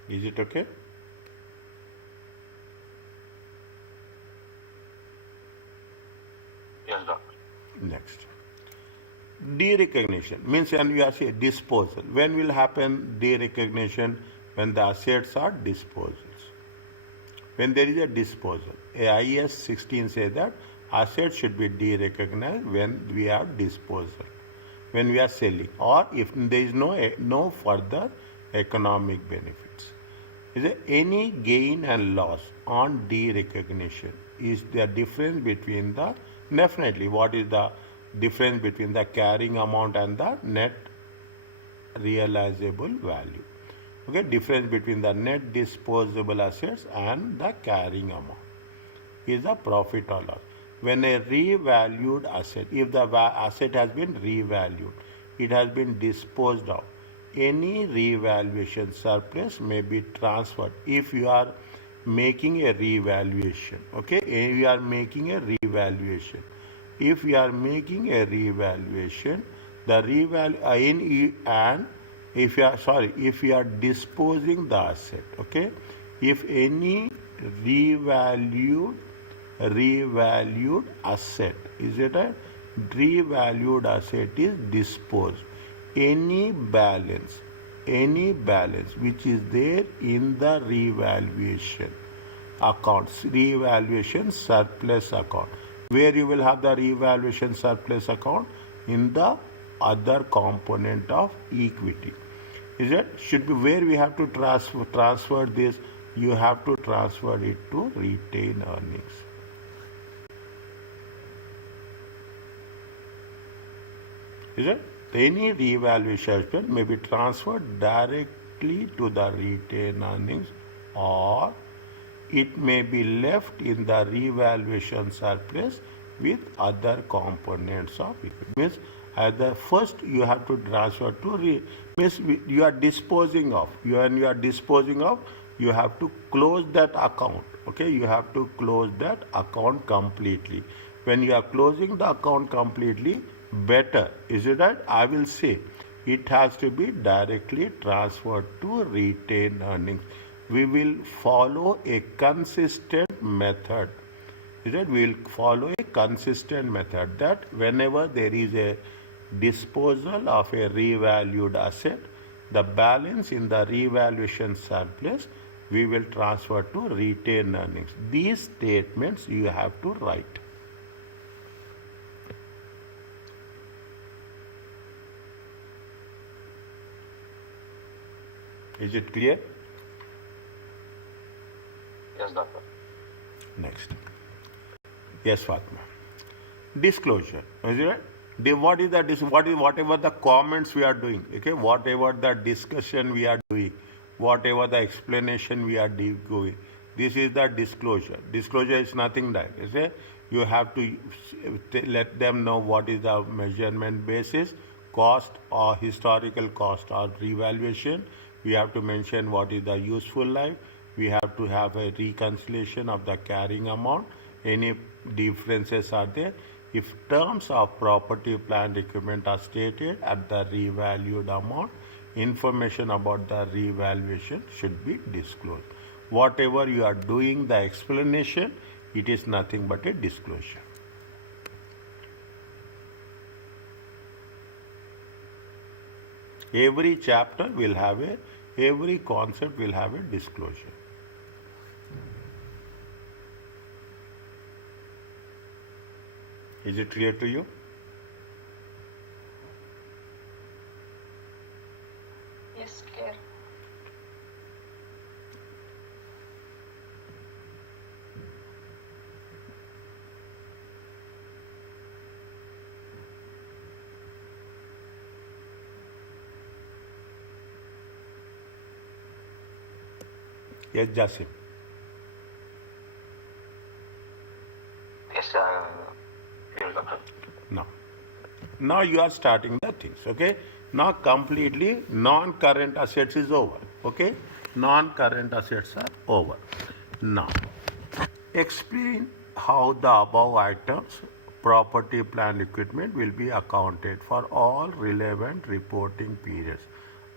Is it okay? Yes, doctor. Next. De-recognition means when we are saying disposal. When will happen de-recognition? When the assets are disposals. When there is a disposal. AIS 16 says that assets should be de-recognized when we are disposal. When we are selling or if there is no further economic benefits. Is there any gain and loss on de-recognition? Is there difference between the, definitely, what is the difference between the carrying amount and the net realizable value? Okay, difference between the net disposable assets and the carrying amount is the profit or loss. When a revalued asset, if the asset has been revalued, it has been disposed of, any revaluation surplus may be transferred. If you are making a revaluation, okay, you are making a revaluation. If you are making a revaluation, the if you are disposing the asset, okay, if any revalued asset, is it a revalued asset is disposed, any balance which is there in the revaluation accounts, revaluation surplus account, where you will have the revaluation surplus account in the other component of equity. Is it? Should be where we have to transfer this. You have to transfer it to retained earnings. Is it? Any revaluation may be transferred directly to the retained earnings or it may be left in the revaluation surplus with other components of equity. Means At the first, you have to transfer to means you are disposing of. When you are disposing of, you have to close that account. Okay, you have to close that account completely. When you are closing the account completely, better is it right? I will say it has to be directly transferred to retained earnings. We will follow a consistent method. Is that we will follow a consistent method that whenever there is a disposal of a revalued asset, the balance in the revaluation surplus we will transfer to retained earnings. These statements you have to write. Is it clear? Yes, doctor. Next. Yes, Fatma. Disclosure. Is it right? What is whatever the comments we are doing, okay? Whatever the discussion we are doing, whatever the explanation we are doing, this is the disclosure. Disclosure is nothing like, okay? You have to let them know what is the measurement basis, cost or historical cost or revaluation. We have to mention what is the useful life. We have to have a reconciliation of the carrying amount. Any differences are there. If terms of property, plant, equipment are stated at the revalued amount, information about the revaluation should be disclosed. Whatever you are doing the explanation, it is nothing but a disclosure. Every chapter will have every concept will have a disclosure. Is it clear to you? Yes, clear. Yes, Jasim. Yes, yes, doctor. Now you are starting the things, okay? Now completely non-current assets is over, okay? Non-current assets are over. Now, explain how the above items, property, plant, equipment will be accounted for all relevant reporting periods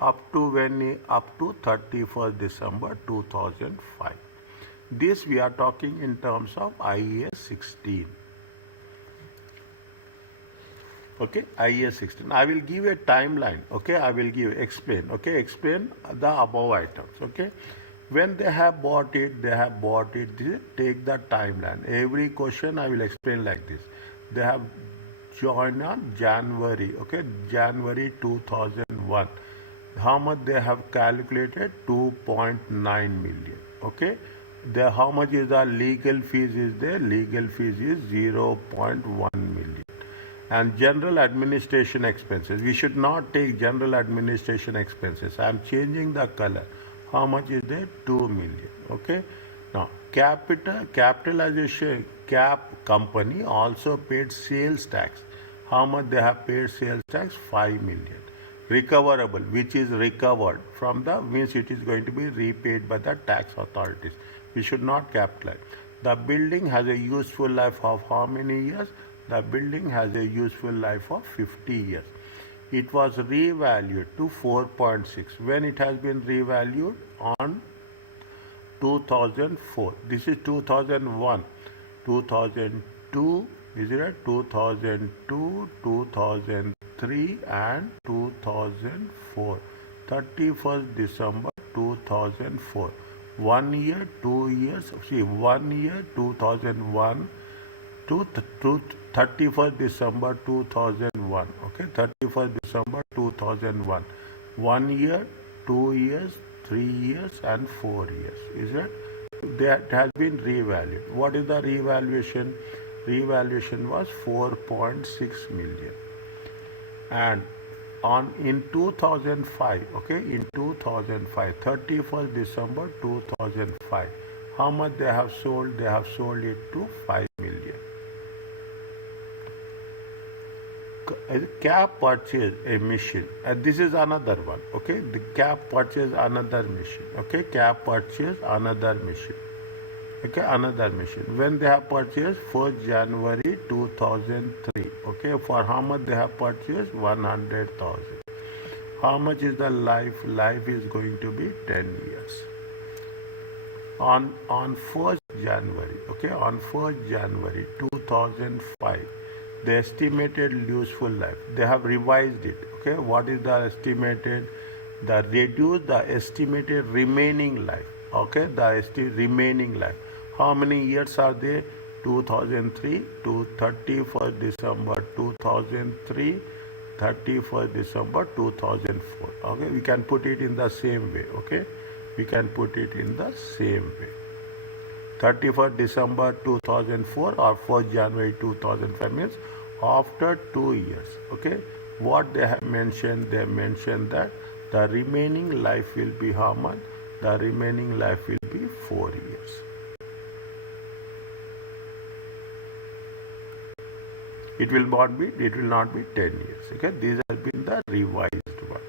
up to 31st December 2005. This we are talking in terms of IAS 16. Okay, IAS 16. I will give a timeline. Okay, I will explain. Okay, explain the above items. Okay, when they have bought it, take the timeline. Every question I will explain like this. They have joined on January. Okay, January 2001. How much they have calculated? 2.9 million. Okay, how much is the legal fees is there? Legal fees is 0.1 million. And general administration expenses. We should not take general administration expenses. I am changing the color. How much is there? 2 million. Okay. Now, capitalization cap company also paid sales tax. How much they have paid sales tax? 5 million. Recoverable, which is recovered from the means it is going to be repaid by the tax authorities. We should not capitalize. The building has a useful life of how many years? The building has a useful life of 50 years. It was revalued to 4.6. When it has been revalued on 2004. This is 2001. 2002, is it right? 2002, 2003 and 2004. 31st December 2004. 1 year, 2 years. See, 1 year, 2001 to 31st December 2001. Okay, 31st December 2001. 1 year, 2 years, 3 years and 4 years. Is it? That has been revalued. What is the revaluation? Revaluation was 4.6 million. And in 2005, okay, in 2005, 31st December 2005, how much they have sold? They have sold it to 5 million. Cap purchase a machine. This is another one. Okay, the cap purchase another machine. Okay, cap purchase another machine. Okay, another machine. When they have purchased 1st January 2003. Okay, for how much they have purchased? 100,000. How much is the life? Life is going to be 10 years. On 1st January, okay, on 1st January 2005, the estimated useful life, they have revised it. Okay, what is the estimated? The reduced the estimated remaining life. Okay, the remaining life. How many years are they? 2003 to 31st December 2003, 31st December 2004. Okay, we can put it in the same way. Okay, we can put it in the same way. 31st December 2004 or 1st January 2005 means after 2 years. Okay, what they have mentioned? They mentioned that the remaining life will be how much? The remaining life will be 4 years. It will not be 10 years. Okay, these have been the revised one.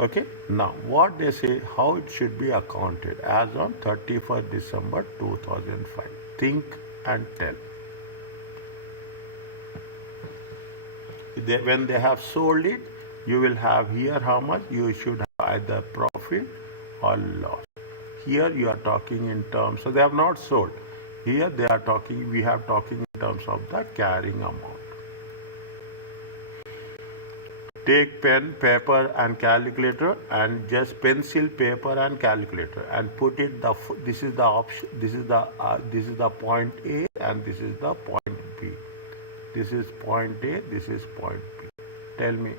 Okay, now what they say, how it should be accounted as on 31st December 2005. Think and tell. When they have sold it, you will have here how much? You should have either profit or loss. Here you are talking in terms, so they have not sold. Here they are talking, we have talking in terms of the carrying amount. Take pen, paper and calculator and just pencil, paper and calculator and put it this is the option, this is the point A and this is the point B. This is point A, this is point B. Tell me.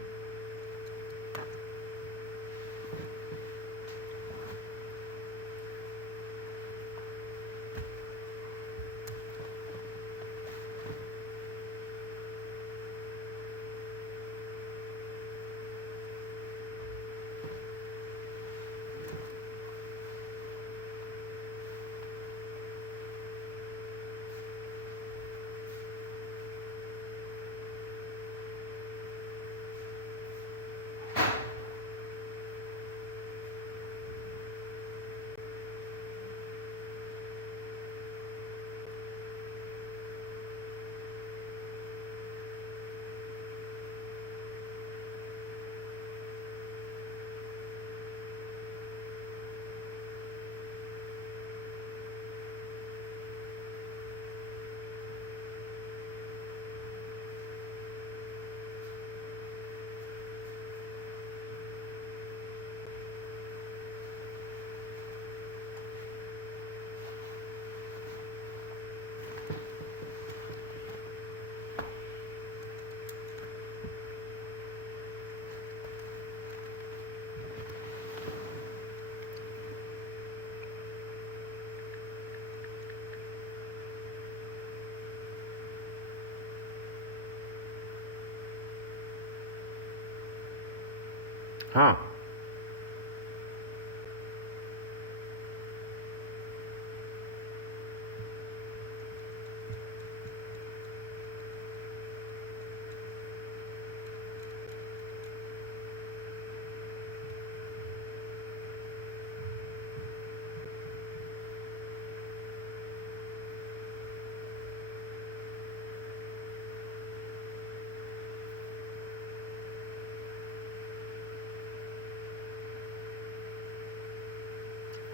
Huh?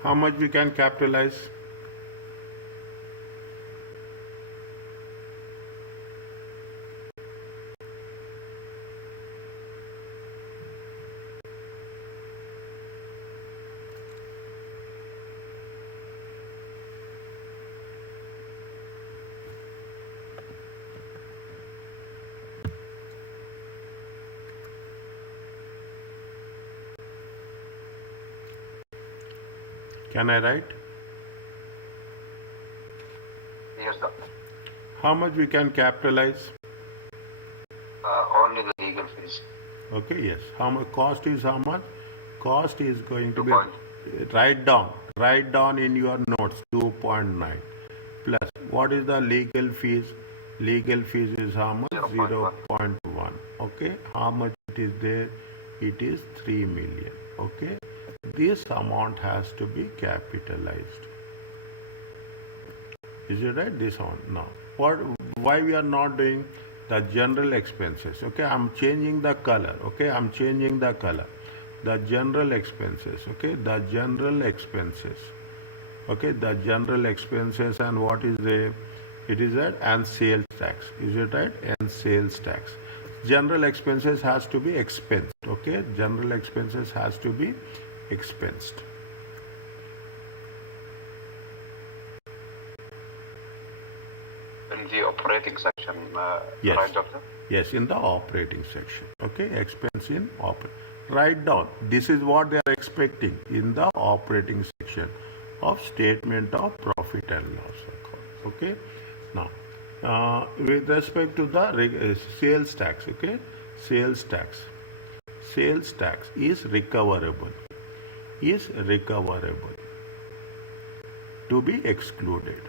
How much we can capitalize? Can I write? Yes, doctor. How much we can capitalize? Only the legal fees. Okay, yes. How much cost is how much? Cost is going to be, 2.9. Write down in your notes 2.9 plus what is the legal fees? Legal fees is how much? 0.1. 0.1. Okay. How much it is there? It is 3 million. Okay. This amount has to be capitalized. Is it right? This one. Now, why we are not doing the general expenses? Okay, I'm changing the color. Okay, I'm changing the color. The general expenses. Okay, the general expenses. Okay, the general expenses, and what is the? It is that and sales tax. Is it right? And sales tax. General expenses has to be expensed. Okay, general expenses has to be expensed. In the operating section, Yes. right, doctor? Yes, in the operating section. Okay, expense in operating. Write down. This is what they are expecting in the operating section of statement of profit and loss account. Okay. Now, with respect to the sales tax. Okay, sales tax. Sales tax is recoverable. Is recoverable. To be excluded.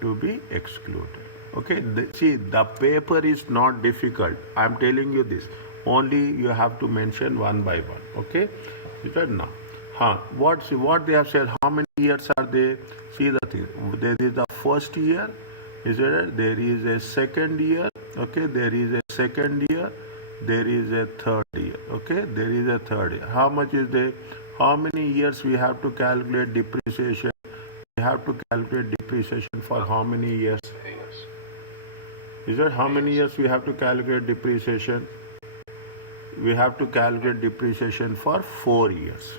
To be excluded. Okay, see, the paper is not difficult. I am telling you this. Only you have to mention one by one. Okay, is that now? What they have said? How many years are they? See the thing. There is the first year. Is it? There is a second year. Okay, there is a second year. There is a third year. Okay, there is a third year. How much is there? How many years we have to calculate depreciation? We have to calculate depreciation for how many years? Yes. Is that how many years we have to calculate depreciation? We have to calculate depreciation for 4 years.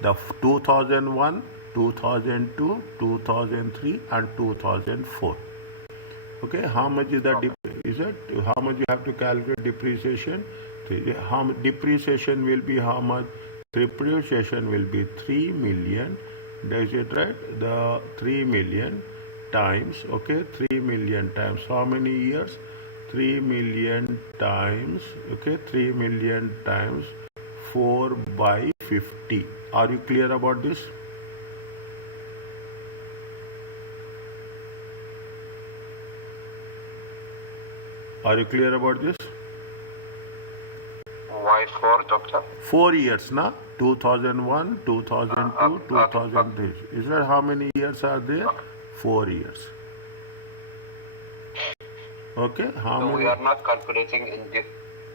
The 2001, 2002, 2003 and 2004. Okay, how much is that? Is it how much you have to calculate depreciation? How much depreciation will be? How much? Depreciation will be 3 million. Is it right? The 3 million times. Okay, 3 million times how many years? 3 million times. Okay, 3 million times 4 by 50. Are you clear about this? Are you clear about this? Why 4, doctor? 4 years, na? 2001, 2002, 2003. Is that how many years are there? 4 years. Okay, how So many? we are not calculating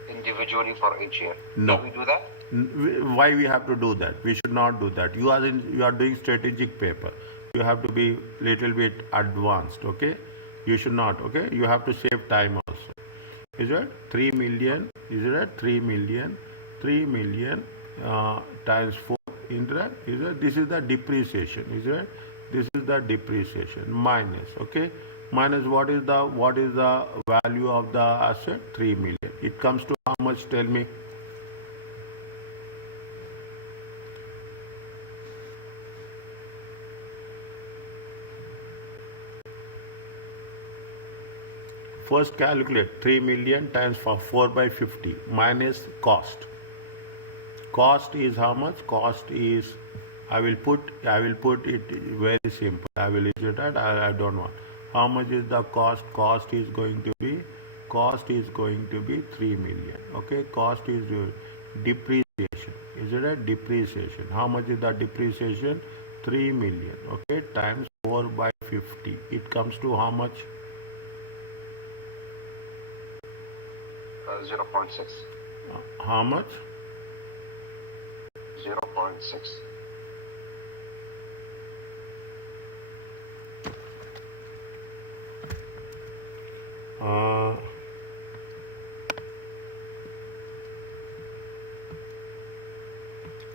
individually for each year. No. Can we do that? Why we have to do that? We should not do that. You are doing strategic paper. You have to be little bit advanced. Okay, you should not. Okay, you have to save time also. Is it 3 million? Is it 3 million? 3 million times 4 into that? Is it? This is the depreciation. Is it? This is the depreciation minus. Okay, minus what is the value of the asset? 3 million. It comes to how much? Tell me. First calculate 3 million times 4 by 50 minus cost. Cost is how much? Cost is, I will put it very simple. I will use it at, I don't want. How much is the cost? Cost is going to be 3 million. Okay, cost is depreciation. Is it a depreciation? How much is the depreciation? 3 million. Okay, times 4 by 50. It comes to how much? 0.6. How much? 0.6.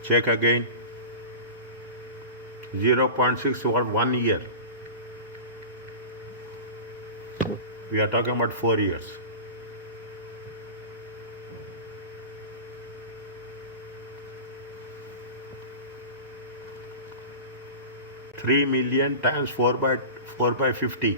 Check again. 0.6 for 1 year. We are talking about 4 years. $3 million times 4 by 50.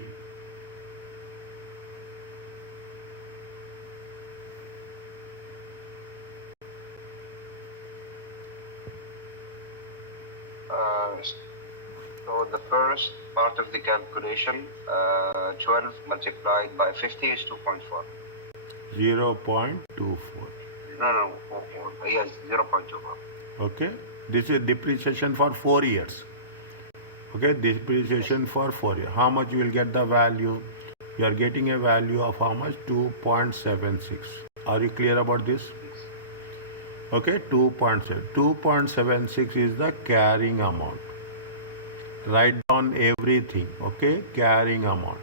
So the first part of the calculation, 12 multiplied by 50 is 2.4. 0.24. No, yes, 0.24. Okay, this is depreciation for 4 years. Okay, depreciation for 4 years. How much you will get the value? You are getting a value of how much? 2.76. Are you clear about this? Okay, 2.7. 2.76 is the carrying amount. Write down everything. Okay, carrying amount.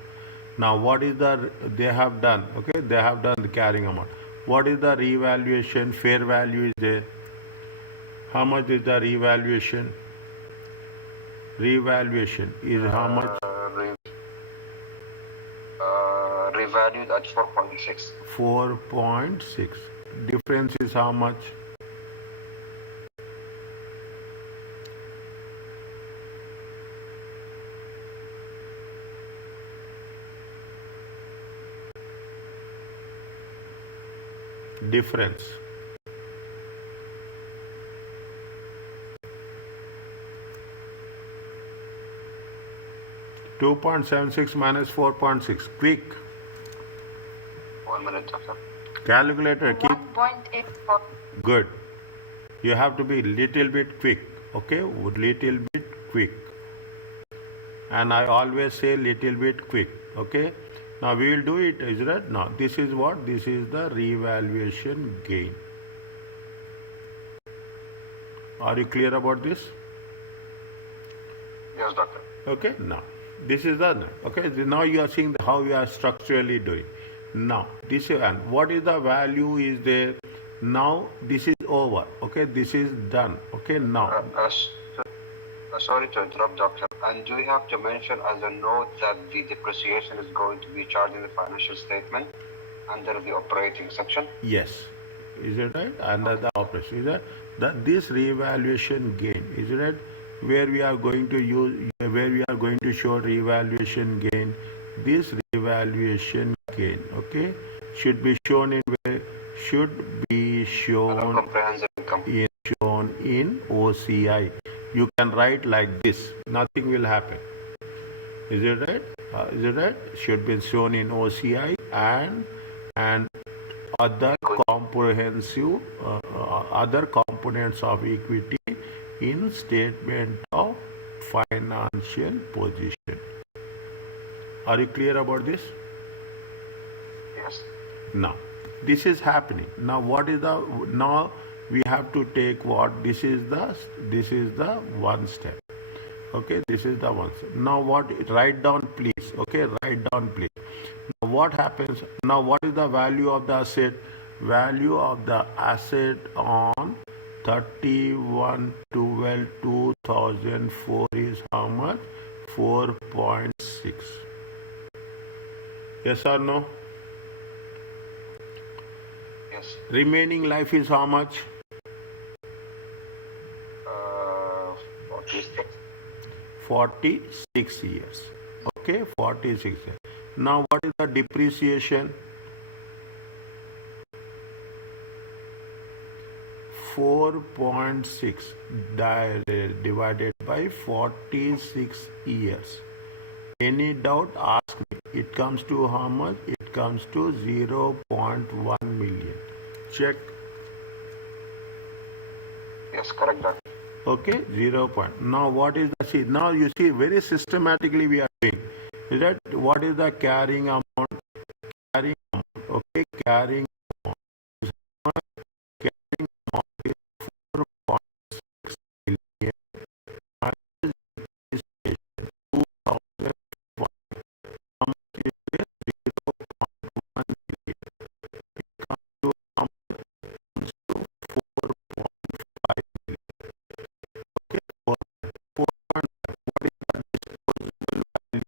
Now, what is the they have done? Okay, they have done the carrying amount. What is the revaluation? Fair value is there. How much is the revaluation? Revaluation is how much? Revalued at 4.6. 4.6. Difference is how much? Difference. (2.76 minus 4.6). Quick. 1 minute, doctor. Calculator. Keep. 1.84. Good. You have to be little bit quick. Okay, little bit quick. And I always say little bit quick. Okay. Now we will do it. Is that? Now this is what? This is the revaluation gain. Are you clear about this? Yes, doctor. Okay. Now this is the okay. Now you are seeing how you are structurally doing. Now this is, and what is the value is there? Now this is over. Okay, this is done. Okay, now. Sorry to interrupt, doctor. And do we have to mention as a note that the depreciation is going to be charged in the financial statement under the operating section? Yes. Is it right? Under the operation. Is that this revaluation gain, is it right? Where we are going to use, where we are going to show revaluation gain, this revaluation gain, okay, should be shown in where? Should be shown Comprehensive income. shown in OCI. You can write like this. Nothing will happen. Is it right? Is it right? Should be shown in OCI and other comprehensive other components of equity in statement of financial position. Are you clear about this? Yes. Now this is happening. Now what is the now we have to take what this is the one step. Okay, this is the one step. Now what, write down please. Okay, write down please. Now what happens? Now what is the value of the asset? Value of the asset on 31/12/2004 is how much? 4.6. Yes or no? Yes. Remaining life is how much? 46. 46 years. Okay, 46 years. Now what is the depreciation? 4.6 divided by 46 years. Any doubt, ask me. It comes to how much? It comes to 0.1 million. Check. Yes, correct, doctor. Okay, 0 point. Now what is the, see, now you see very systematically we are doing. Is that what is the carrying amount? Carrying amount. Okay, carrying amount. Carrying amount is 4.6 million minus depreciation 2000. How much is it? 0.1 million. It comes to how much? It comes to 4.5 million. Okay, 4.5. What is the disposable value?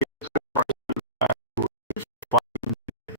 Disposable value is 5 million.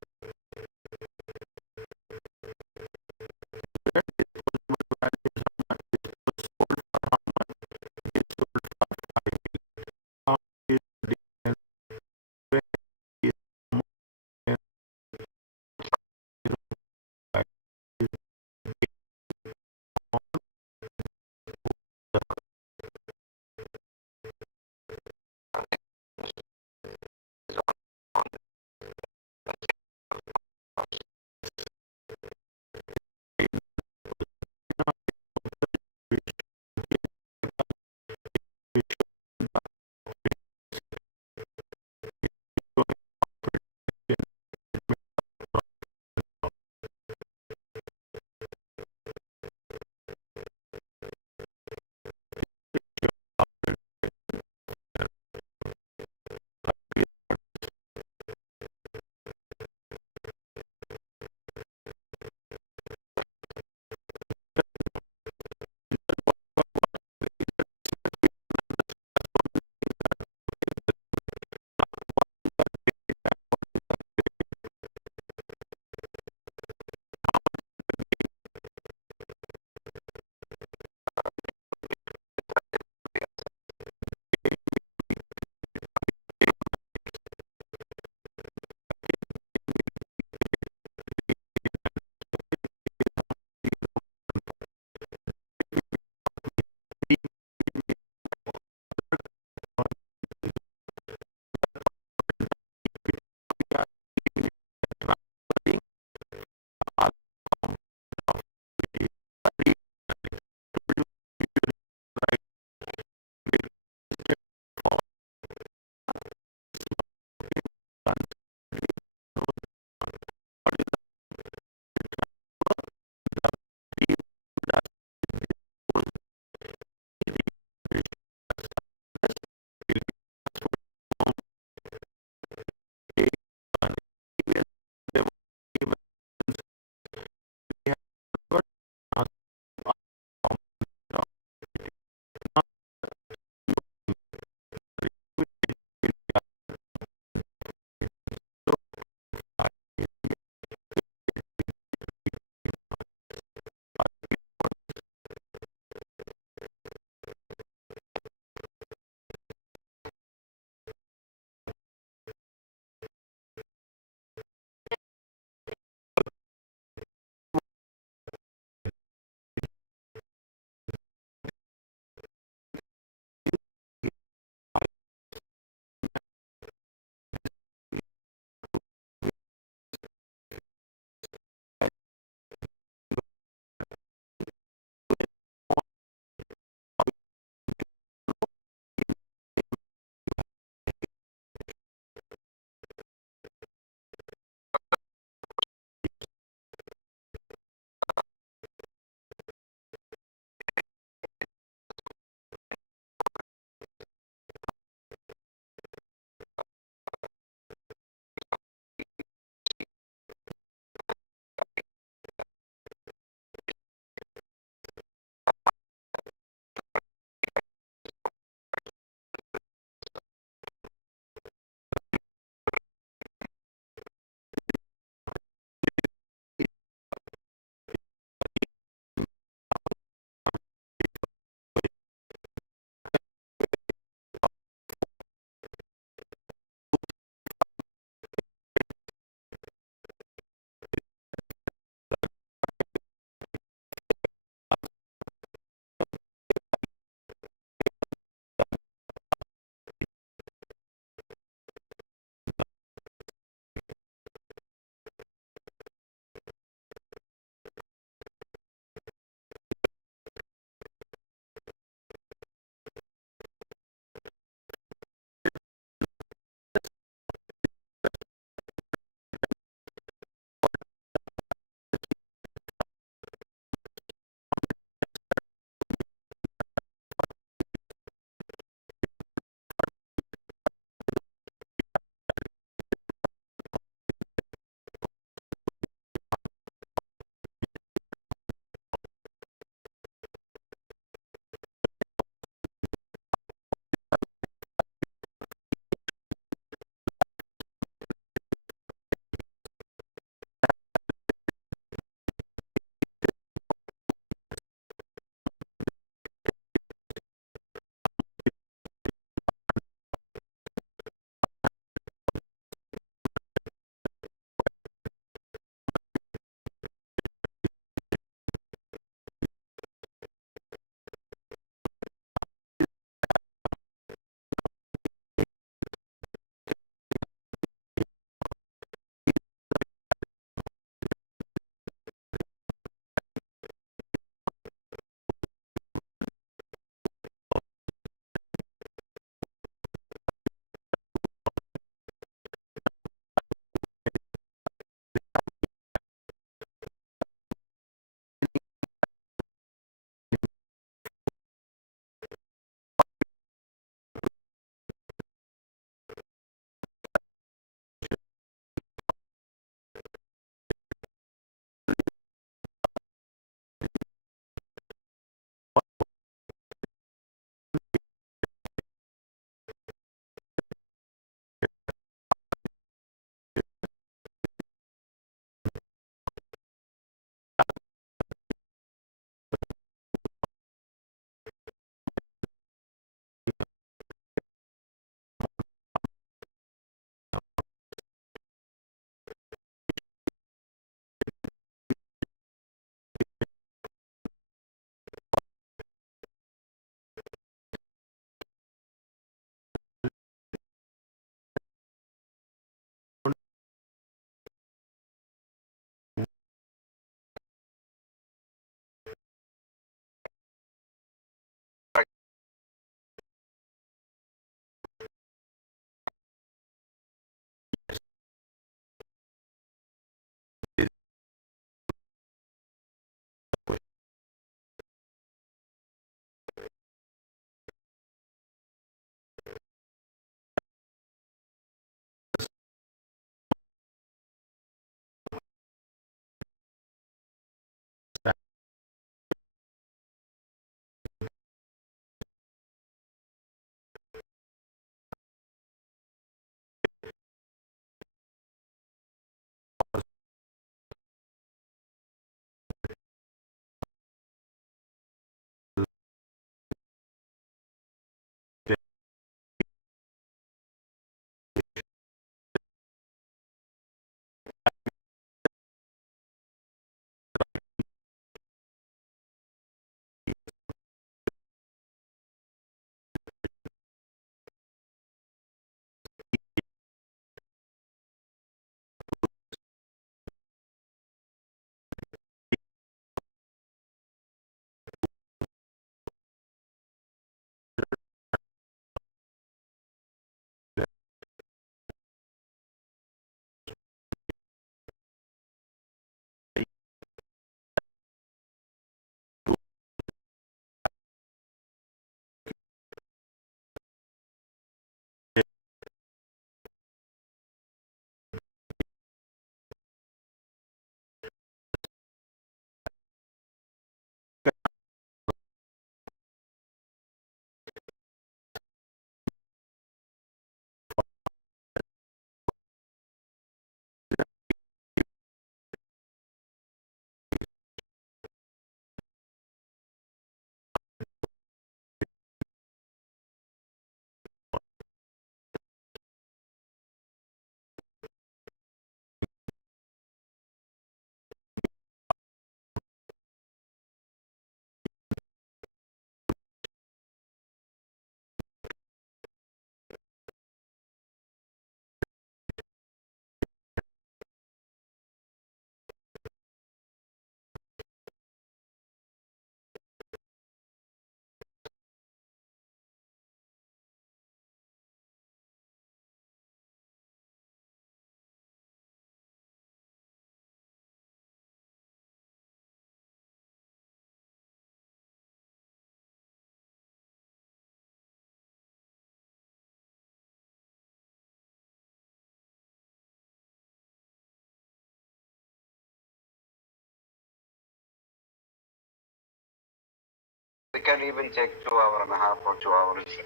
We can even take 2.5 hours or 2 hours if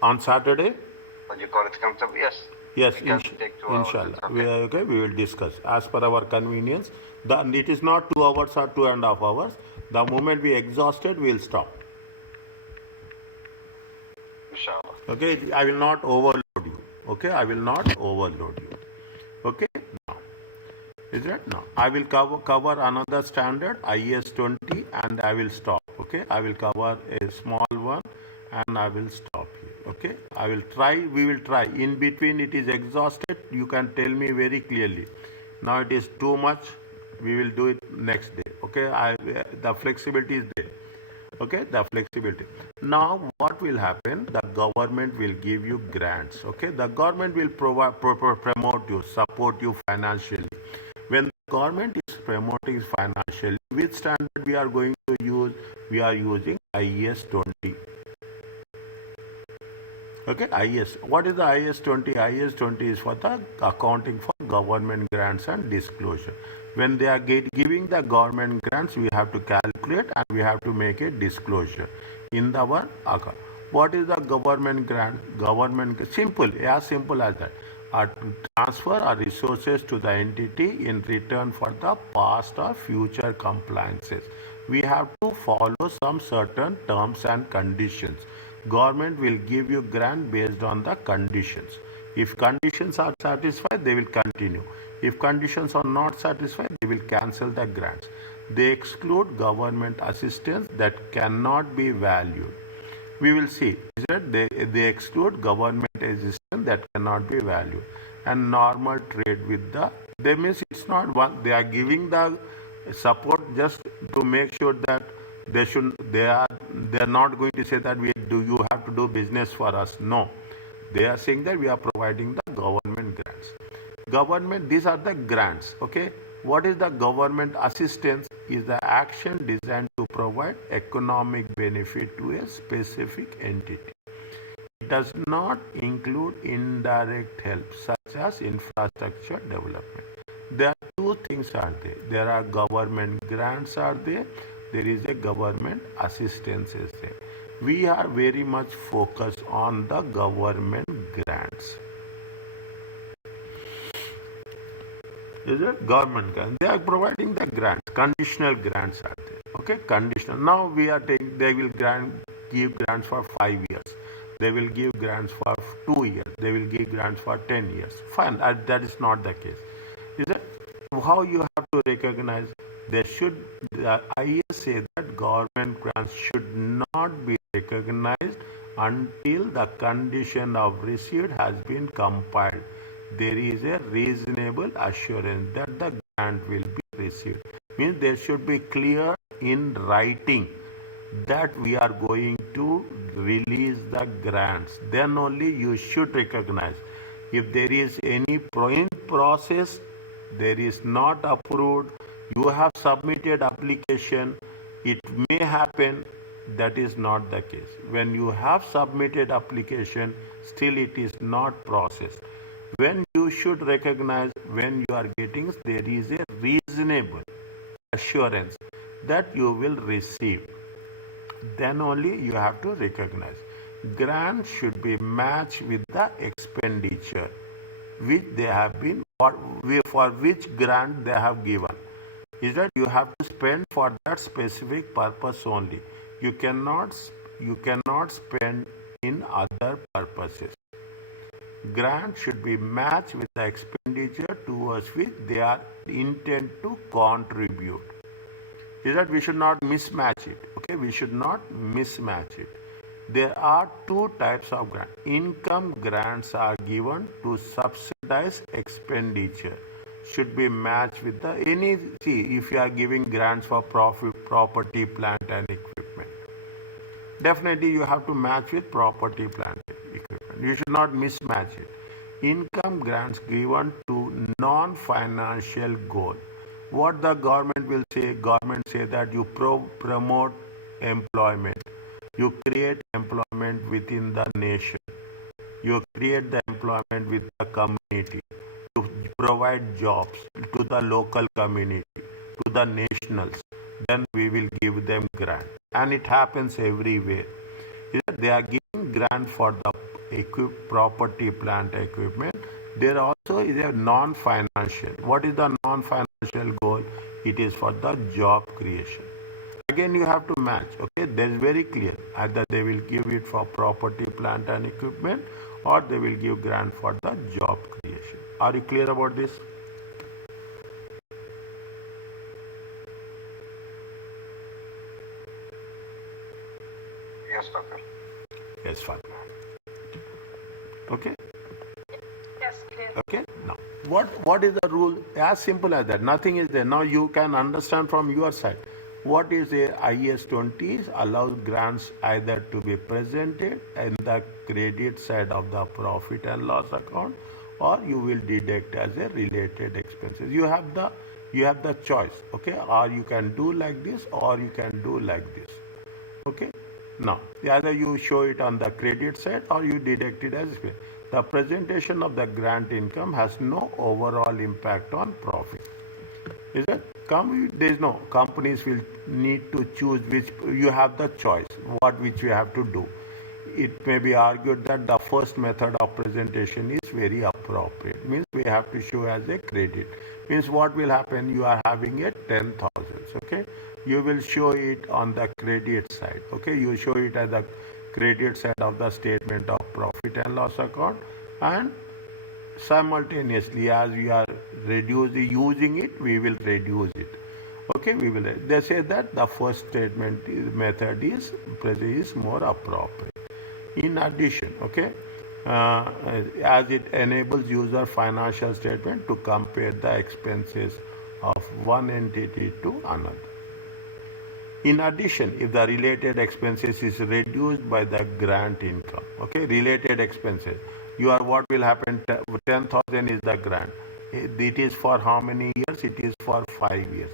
On Saturday? what you call it comfortable. Yes. Yes, We can take 2 hours. inshallah. It's okay. Okay, we will discuss as per our convenience. It is not 2 hours or 2.5 hours. The moment we exhausted, we will stop. Inshallah. Okay, I will not overload you. Okay, I will not overload you. Okay, now is it now? I will cover another standard IS 20 and I will stop. Okay, I will cover a small one and I will stop here. Okay, I will try. We will try. In between, it is exhausted. You can tell me very clearly. Now it is too much. We will do it next day. Okay, the flexibility is there. Okay, the flexibility. Now what will happen? The government will give you grants. Okay, the government will promote you, support you financially. When the government is promoting financially, which standard we are going to use? We are using IS 20. Okay, IS. What is the IS 20? IS 20 is for the accounting for government grants and disclosure. When they are giving the government grants, we have to calculate and we have to make a disclosure in our account. What is the government grant? Simple, as simple as that. Transfer our resources to the entity in return for the past or future compliances. We have to follow some certain terms and conditions. Government will give you grant based on the conditions. If conditions are satisfied, they will continue. If conditions are not satisfied, they will cancel the grants. They exclude government assistance that cannot be valued. We will see that they exclude government assistance that cannot be valued. And normal trade with they means it's not one, they are giving the support just to make sure that they are not going to say that you have to do business for us. No, they are saying that we are providing the government grants. These are the grants. Okay, what is the government assistance? Is the action designed to provide economic benefit to a specific entity. It does not include indirect help such as infrastructure development. There are two things are there. There are government grants are there. There is a government assistance is there. We are very much focused on the government grants. Is it government grants? They are providing the grants. Conditional grants are there. Okay, conditional. Now we are taking. They will give grants for 5 years. They will give grants for 2 years. They will give grants for 10 years. Fine. That is not the case. Is it how you have to recognize? The IS say that government grants should not be recognized until the condition of receipt has been compiled. There is a reasonable assurance that the grant will be received. Means there should be clear in writing that we are going to release the grants. Then only you should recognize. If there is any in process, there is not approved, you have submitted application, it may happen that is not the case. When you have submitted application, still it is not processed. When you should recognize when you are getting, there is a reasonable assurance that you will receive, then only you have to recognize. Grant should be matched with the expenditure which they have been, for which grant they have given. Is that you have to spend for that specific purpose only. You cannot spend in other purposes. Grant should be matched with the expenditure towards which they are intended to contribute. Is that we should not mismatch it. Okay, we should not mismatch it. There are two types of grants. Income grants are given to subsidize expenditure. Should be matched with the if you are giving grants for property, plant and equipment, definitely you have to match with property, plant and equipment. You should not mismatch it. Income grants given to non-financial goal. What the government will say, government say that you promote employment, you create employment within the nation, you create the employment with the community, you provide jobs to the local community, to the nationals, then we will give them grant. And it happens everywhere. They are giving grant for the property, plant, equipment. There also is a non-financial. What is the non-financial goal? It is for the job creation. Again, you have to match. Okay, that is very clear. Either they will give it for property, plant and equipment, or they will give grant for the job creation. Are you clear about this? Yes, doctor. Yes, fine. Okay. Yes, clear. Okay. Now, what is the rule? As simple as that. Nothing is there. Now you can understand from your side. What is a IS 20 allows grants either to be presented in the credit side of the profit and loss account, or you will deduct as a related expenses. You have the choice. Okay, or you can do like this, or you can do like this. Okay. Now, either you show it on the credit side or you deduct it as expense. The presentation of the grant income has no overall impact on profit. Is it? There is no, companies will need to choose which, you have the choice, which you have to do. It may be argued that the first method of presentation is very appropriate. Means we have to show as a credit. Means what will happen? You are having a 10,000. Okay. You will show it on the credit side. Okay. You show it as the credit side of the statement of profit and loss account, and simultaneously as we are using it, we will reduce it. Okay, they say that the first statement method is more appropriate. In addition, okay, as it enables user financial statement to compare the expenses of one entity to another. In addition, if the related expenses is reduced by the grant income, okay, related expenses, what will happen? 10,000 is the grant. It is for how many years? It is for 5 years.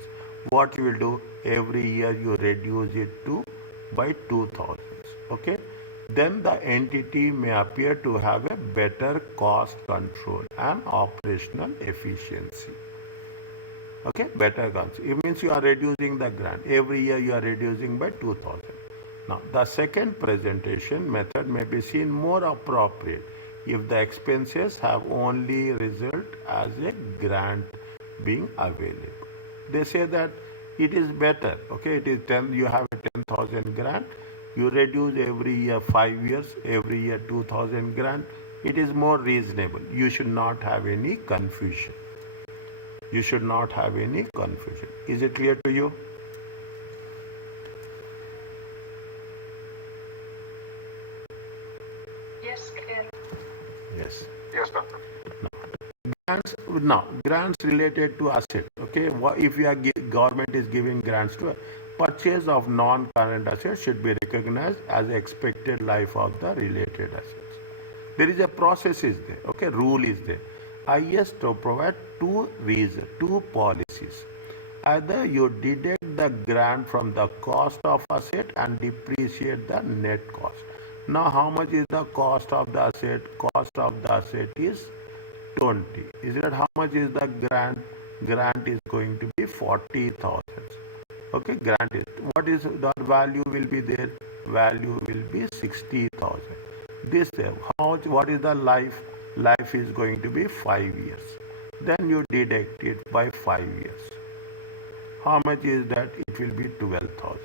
What you will do? Every year you reduce it by 2,000. Okay. Then the entity may appear to have a better cost control and operational efficiency. Okay, better control. It means you are reducing the grant. Every year you are reducing by 2,000. Now, the second presentation method may be seen more appropriate if the expenses have only result as a grant being available. They say that it is better. Okay, it is 10. You have a 10,000 grant. You reduce every year 5 years. Every year 2,000 grant. It is more reasonable. You should not have any confusion. You should not have any confusion. Is it clear to you? Yes, clear. Yes. Yes, doctor. Grants, now grants related to asset. Okay, if you are government is giving grants to purchase of non-current assets should be recognized as expected life of the related assets. There is a process is there. Okay, rule is there. IS to provide two policies. Either you deduct the grant from the cost of asset and depreciate the net cost. Now, how much is the cost of the asset? Cost of the asset is 20. Is that how much is the grant? Grant is going to be 40,000. Okay, grant is what is the value will be there? Value will be 60,000. This how much? What is the life? Life is going to be 5 years. Then you deduct it by 5 years. How much is that? It will be 12,000.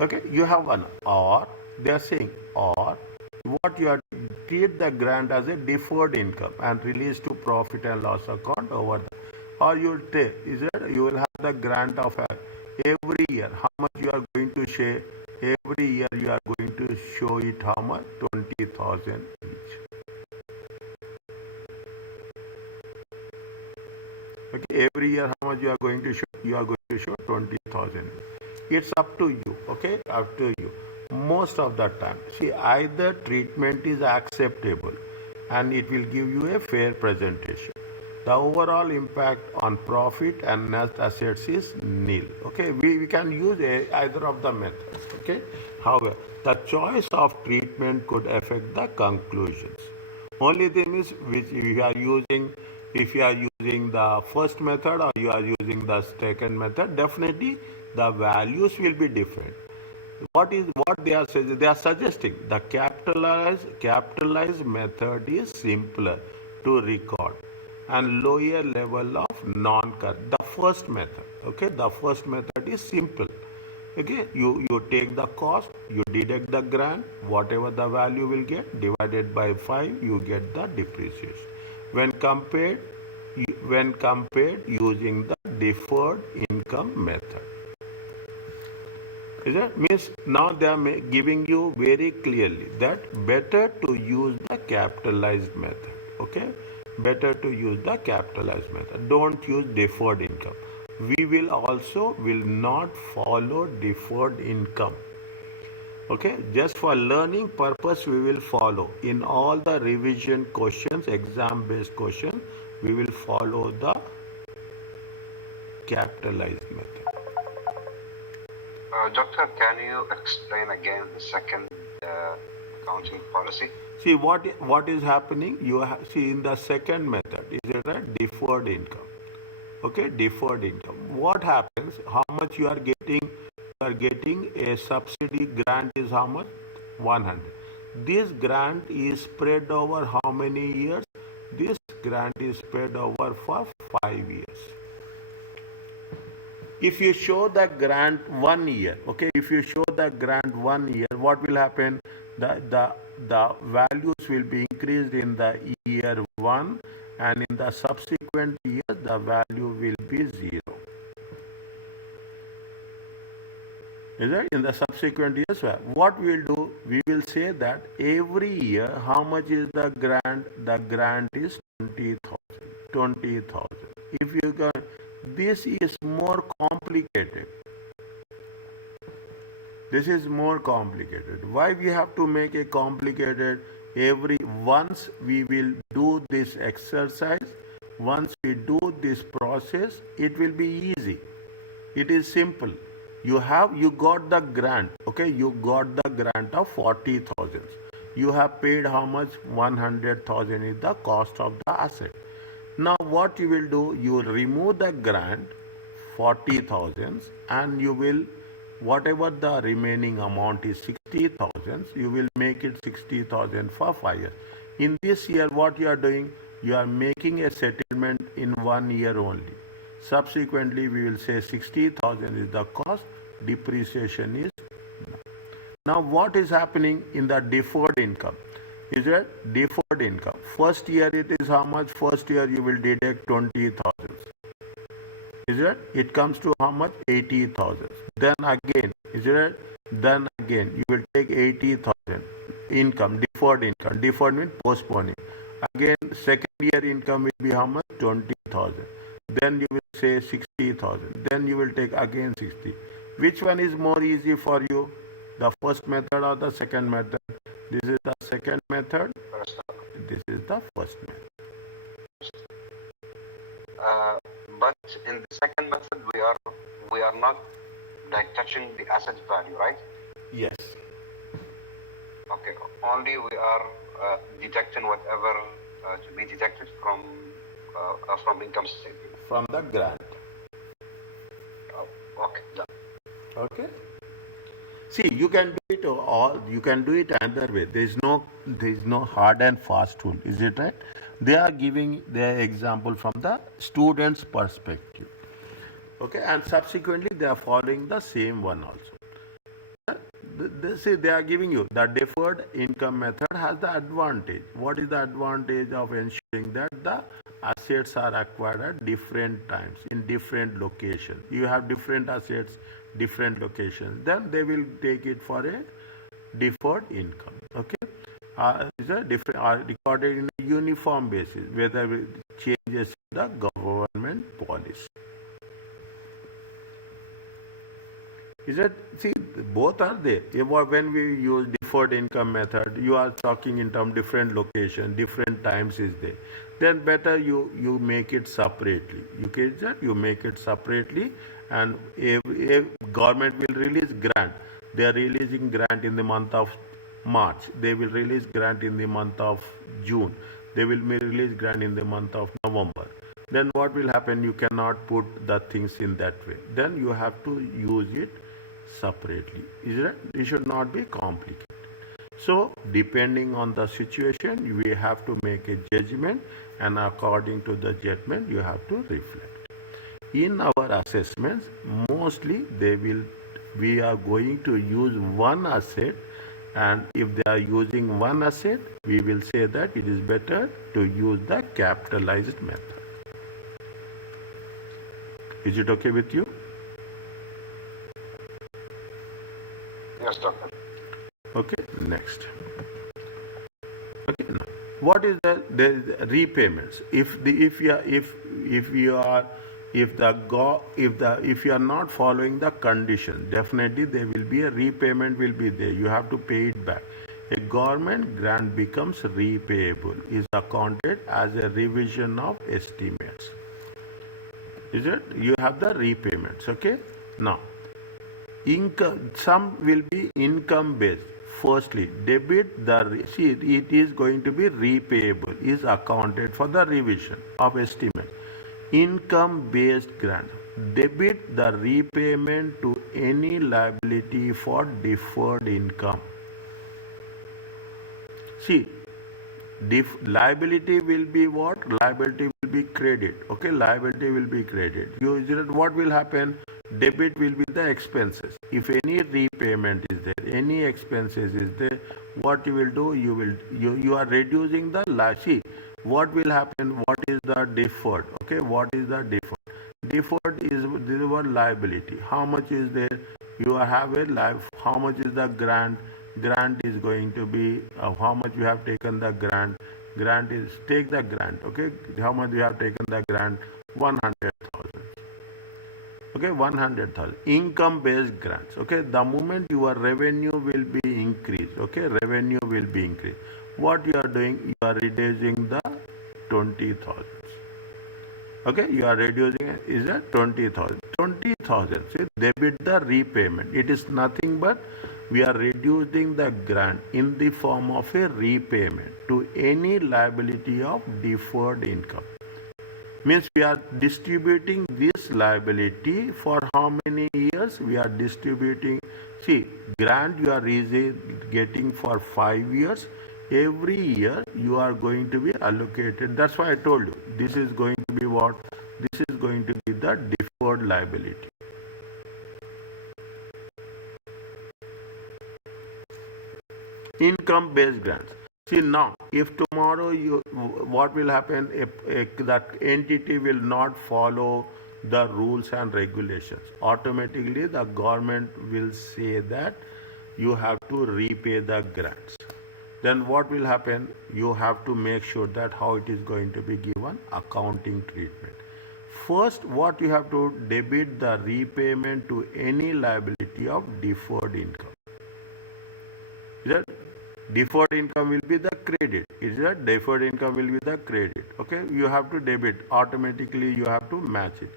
Okay, you have one or they are saying or what you are treat the grant as a deferred income and release to profit and loss account over the or you will take is it you will have the grant of every year how much you are going to share every year you are going to show it how much 20,000 each. Okay, every year how much you are going to show? You are going to show 20,000. It's up to you. Okay, up to you. Most of the time, see either treatment is acceptable and it will give you a fair presentation. The overall impact on profit and net assets is nil. Okay, we can use either of the methods. Okay, however, the choice of treatment could affect the conclusions. Only thing is which if you are using the first method or you are using the second method, definitely the values will be different. What they are saying? They are suggesting the capitalized method is simpler to record and lower level of non-current. The first method, okay, the first method is simple. Okay, you take the cost, you deduct the grant, whatever the value will get, divided by 5, you get the depreciation. When compared using the deferred income method. Is it means now they are giving you very clearly that better to use the capitalized method. Okay, better to use the capitalized method. Don't use deferred income. We will not follow deferred income. Okay, just for learning purpose we will follow in all the revision questions, exam based questions, we will follow the capitalized method. Doctor, can you explain again the second accounting policy? See what is happening. You see in the second method is it a deferred income. Okay, deferred income. What happens? How much you are getting? You are getting a subsidy grant is how much? 100. This grant is spread over how many years? This grant is spread over for 5 years. If you show the grant 1 year, okay, if you show the grant 1 year, what will happen? The values will be increased in the year 1 and in the subsequent years the value will be 0. Is it? In the subsequent years, what we will do? We will say that every year how much is the grant? The grant is 20,000. 20,000. If you can, this is more complicated. This is more complicated. Why we have to make it complicated? Once we will do this exercise, once we do this process, it will be easy. It is simple. You got the grant. Okay, you got the grant of 40,000. You have paid how much? 100,000 is the cost of the asset. Now what you will do? You will remove the grant 40,000 and you will whatever the remaining amount is 60,000, you will make it 60,000 for 5 years. In this year what you are doing? You are making a settlement in 1 year only. Subsequently we will say 60,000 is the cost, depreciation is. Now what is happening in the deferred income? Is it deferred income? First year it is how much? First year you will deduct 20,000. Is it? It comes to how much? 80,000. Then again, is it? Then again you will take 80,000 income, deferred income. Deferred means postponing. Again, second year income will be how much? 20,000. Then you will say 60,000. Then you will take again 60. Which one is more easy for you? The first method or the second method? This is the second method. This is the first method. But in the second method, we are not like touching the asset value, right? Yes. Okay. Only we are deducting whatever to be deducted from income statement. From the grant. Okay. Done. Okay. See, you can do it all. You can do it another way. There is no hard and fast rule. Is it right? They are giving their example from the student's perspective. Okay, and subsequently they are following the same one also. They are giving you the deferred income method has the advantage. What is the advantage of ensuring that the assets are acquired at different times in different locations? You have different assets, different locations. Then they will take it for a deferred income. Okay, is a different recorded in a uniform basis, whether it changes in the government policy. Is it? See, both are there. When we use deferred income method, you are talking in terms different location, different times is there. Then better you make it separately. You get that? You make it separately, and a government will release grant. They are releasing grant in the month of March. They will release grant in the month of June. They will release grant in the month of November. Then what will happen? You cannot put the things in that way. Then you have to use it separately. Is it? It should not be complicated. So, depending on the situation, we have to make a judgment, and according to the judgment, you have to reflect. In our assessments, mostly we are going to use one asset, and if they are using one asset, we will say that it is better to use the capitalized method. Is it okay with you? Yes, doctor. Okay, next. Okay, now, what is the repayments? If you are not following the condition, definitely there will be a repayment will be there. You have to pay it back. A government grant becomes repayable, is accounted as a revision of estimates. Is it? You have the repayments. Okay. Now, some will be income based. Firstly, debit it is going to be repayable, is accounted for the revision of estimate. Income based grant, debit the repayment to any liability for deferred income. See, liability will be what? Liability will be credit. Okay, liability will be credit. What will happen? Debit will be the expenses. If any repayment is there, any expenses is there, what you will do? You are reducing the see. What will happen? What is the deferred? Okay, what is the deferred? Deferred is this is what liability. How much is there? You have a life. How much is the grant? Grant is going to be how much you have taken the grant. Grant is take the grant. Okay, how much you have taken the grant? 100,000. Okay, 100,000 income based grants. Okay, the moment your revenue will be increased, okay, revenue will be increased. What you are doing? You are reducing the 20,000. Okay, you are reducing is that 20,000. 20,000. See, debit the repayment. It is nothing but we are reducing the grant in the form of a repayment to any liability of deferred income. Means we are distributing this liability for how many years? We are distributing. See, grant you are getting for 5 years. Every year you are going to be allocated. That's why I told you this is going to be what? This is going to be the deferred liability. Income based grants. See, now if tomorrow what will happen if that entity will not follow the rules and regulations, automatically the government will say that you have to repay the grants. then what will happen? You have to make sure that how it is going to be given accounting treatment. First, what you have to debit the repayment to any liability of deferred income. Is that deferred income will be the credit? Is that deferred income will be the credit? Okay, you have to debit automatically. You have to match it.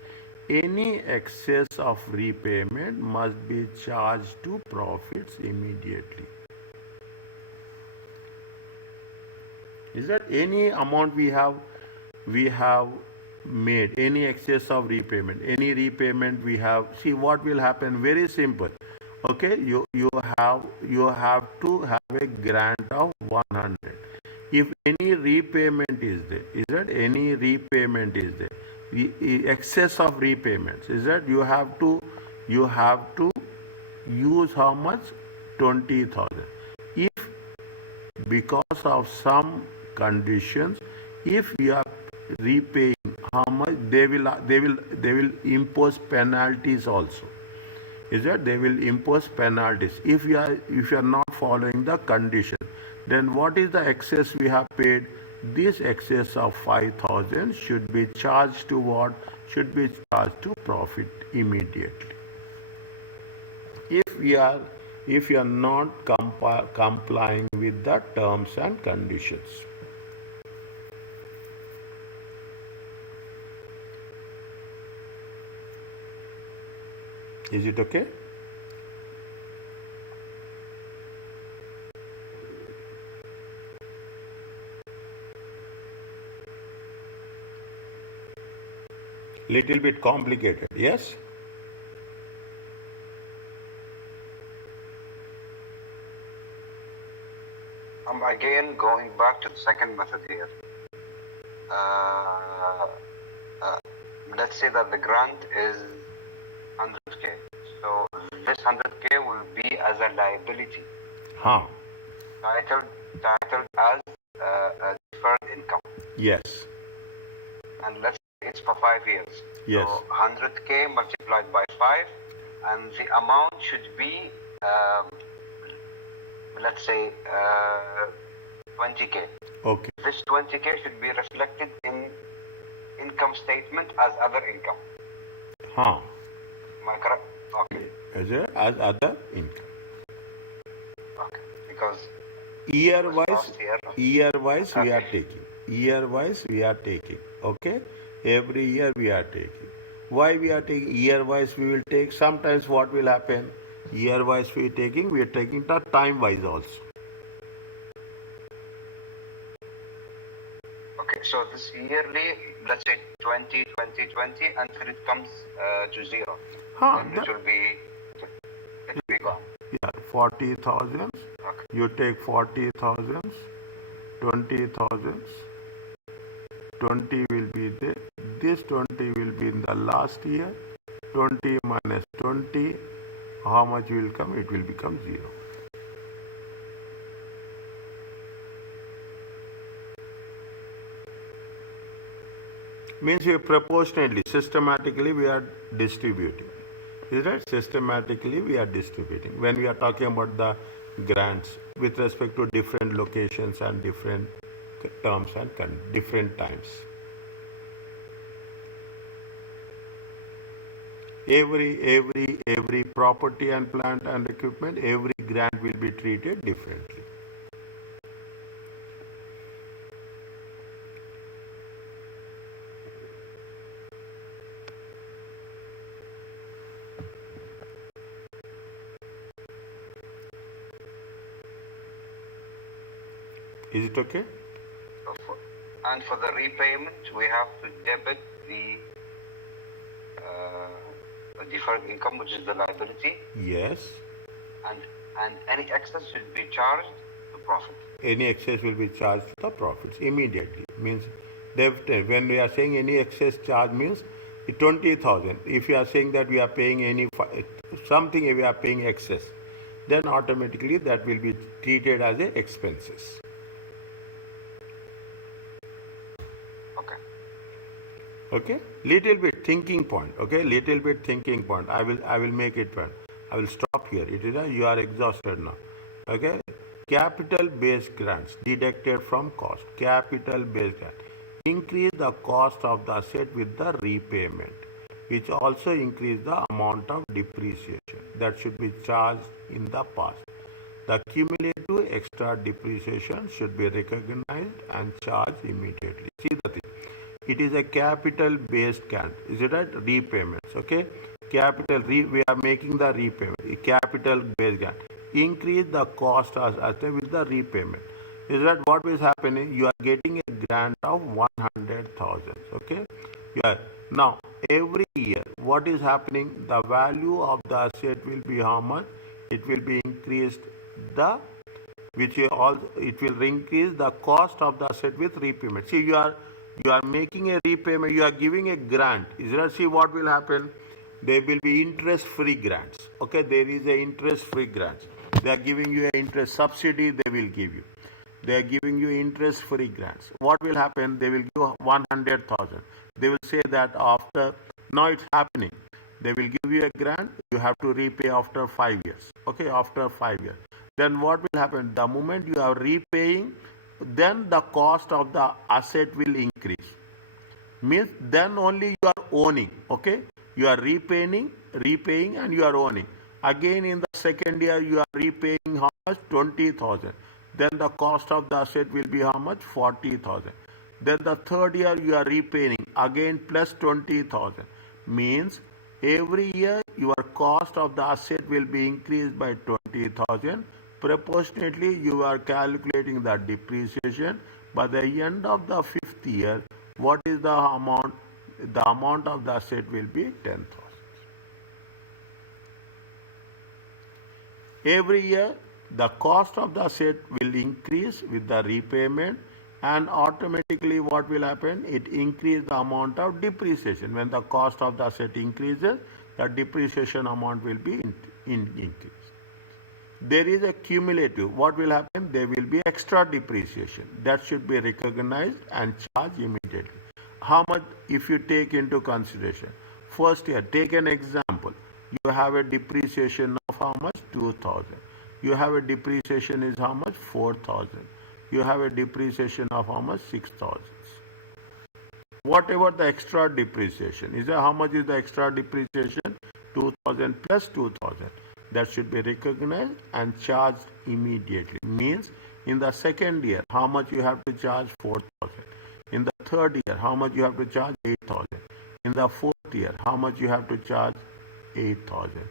Any excess of repayment must be charged to profits immediately. Is that any amount we have made, any excess of repayment, any repayment we have, see what will happen? Very simple. Okay, you have to have a grant of 100. If any repayment is there, is that any repayment is there, excess of repayments, is that you have to use how much? 20,000. If because of some conditions, if you are repaying how much, they will impose penalties also. Is that they will impose penalties if you are not following the condition. Then what is the excess we have paid? This excess of 5,000 should be charged to what? Should be charged to profit immediately. If you are not complying with the terms and conditions. Is it okay? Little bit complicated, yes? I'm again going back to the second method here. Let's say that the grant is 100K. So this 100K will be as a liability. Titled as a deferred income. Yes. And let's say it's for 5 years. Yes. So 100K multiplied by 5, and the amount should be, let's say, 20K. Okay. This 20K should be reflected in income statement as other income. Am I correct? Okay. As other income. Okay. Because Year wise we are Okay. taking. Okay. Every year we are taking. Why we are taking? Year wise we will take. Sometimes what will happen? Year wise we are taking the time wise also. Okay, so this yearly, let's say 20, 20, 20, until it comes to zero. Then it will be gone. Yeah, 40,000. Okay. You take 40,000, 20,000. 20 will be there. This 20 will be in the last year. 20 minus 20, how much will come? It will become 0. Means we proportionately, systematically we are distributing. Is that systematically we are distributing? When we are talking about the grants with respect to different locations and different terms and different times. Every property and plant and equipment, every grant will be treated differently. Is it okay? And for the repayment, we have to debit the deferred income, which is the liability. Yes. And any excess should be charged to profit. Any excess will be charged to the profits immediately. Means when we are saying any excess charge means 20,000. If you are saying that we are paying something we are paying excess, then automatically that will be treated as a expenses. Okay, little bit thinking point. Okay, little bit thinking point. I will make it one. I will stop here. You are exhausted now. Okay, Capital based grants deducted from cost. Capital based grant. Increase the cost of the asset with the repayment, which also increase the amount of depreciation that should be charged in the past. The cumulative extra depreciation should be recognized and charged immediately. See the thing. It is a capital based grant. Is it right? Repayments. Okay. We are making the repayment. A capital based grant. Increase the cost as with the repayment. Is that what is happening? You are getting a grant of 100,000. Okay. Yeah. Now every year, what is happening? The value of the asset will be how much? It will be increased the which it will increase the cost of the asset with repayment. See, you are making a repayment, you are giving a grant. Is that, see what will happen? There will be interest free grants. Okay, there is a interest free grants. They are giving you an interest subsidy, they will give you. They are giving you interest free grants. What will happen? They will give 100,000. They will say that after, now it's happening. They will give you a grant, you have to repay after 5 years. Okay, after 5 years. Then what will happen? The moment you are repaying, then the cost of the asset will increase. Means then only you are owning. Okay, you are repaying and you are owning. Again in the second year you are repaying how much? 20,000. Then the cost of the asset will be how much? 40,000. Then the third year you are repaying again plus 20,000. Means every year your cost of the asset will be increased by 20,000. Proportionately, you are calculating the depreciation. By the end of the fifth year, what is the amount? The amount of the asset will be 10,000. Every year, the cost of the asset will increase with the repayment, and automatically what will happen? It increases the amount of depreciation. When the cost of the asset increases, the depreciation amount will be increased. There is a cumulative. What will happen? There will be extra depreciation. That should be recognized and charged immediately. How much if you take into consideration? First year, take an example. You have a depreciation of how much? 2,000. You have a depreciation is how much? 4,000. You have a depreciation of how much? 6,000. Whatever the extra depreciation is, how much is the extra depreciation? 2,000 plus 2,000. That should be recognized and charged immediately. Means in the second year, how much you have to charge? 4,000. In the third year, how much you have to charge? 8,000. In the fourth year, how much you have to charge? 8,000.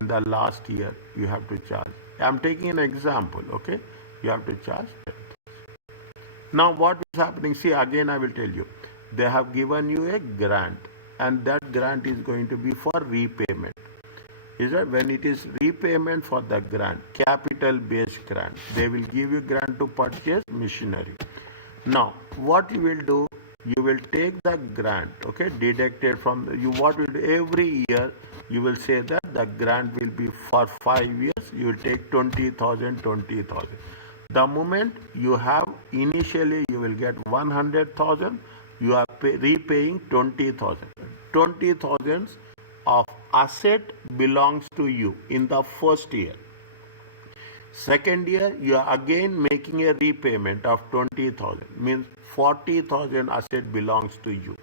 In the last year, you have to charge. I am taking an example, okay? You have to charge 10,000. Now what is happening? See, again I will tell you. They have given you a grant, and that grant is going to be for repayment. Is that when it is repayment for the grant, capital based grant, they will give you grant to purchase machinery. Now what you will do, you will take the grant, okay, deducted from you. What will do? Every year you will say that the grant will be for 5 years, you will take 20,000. The moment you have, initially you will get 100,000, you are repaying 20,000. 20,000 of asset belongs to you in the first year. Second year, you are again making a repayment of 20,000. Means 40,000 asset belongs to you.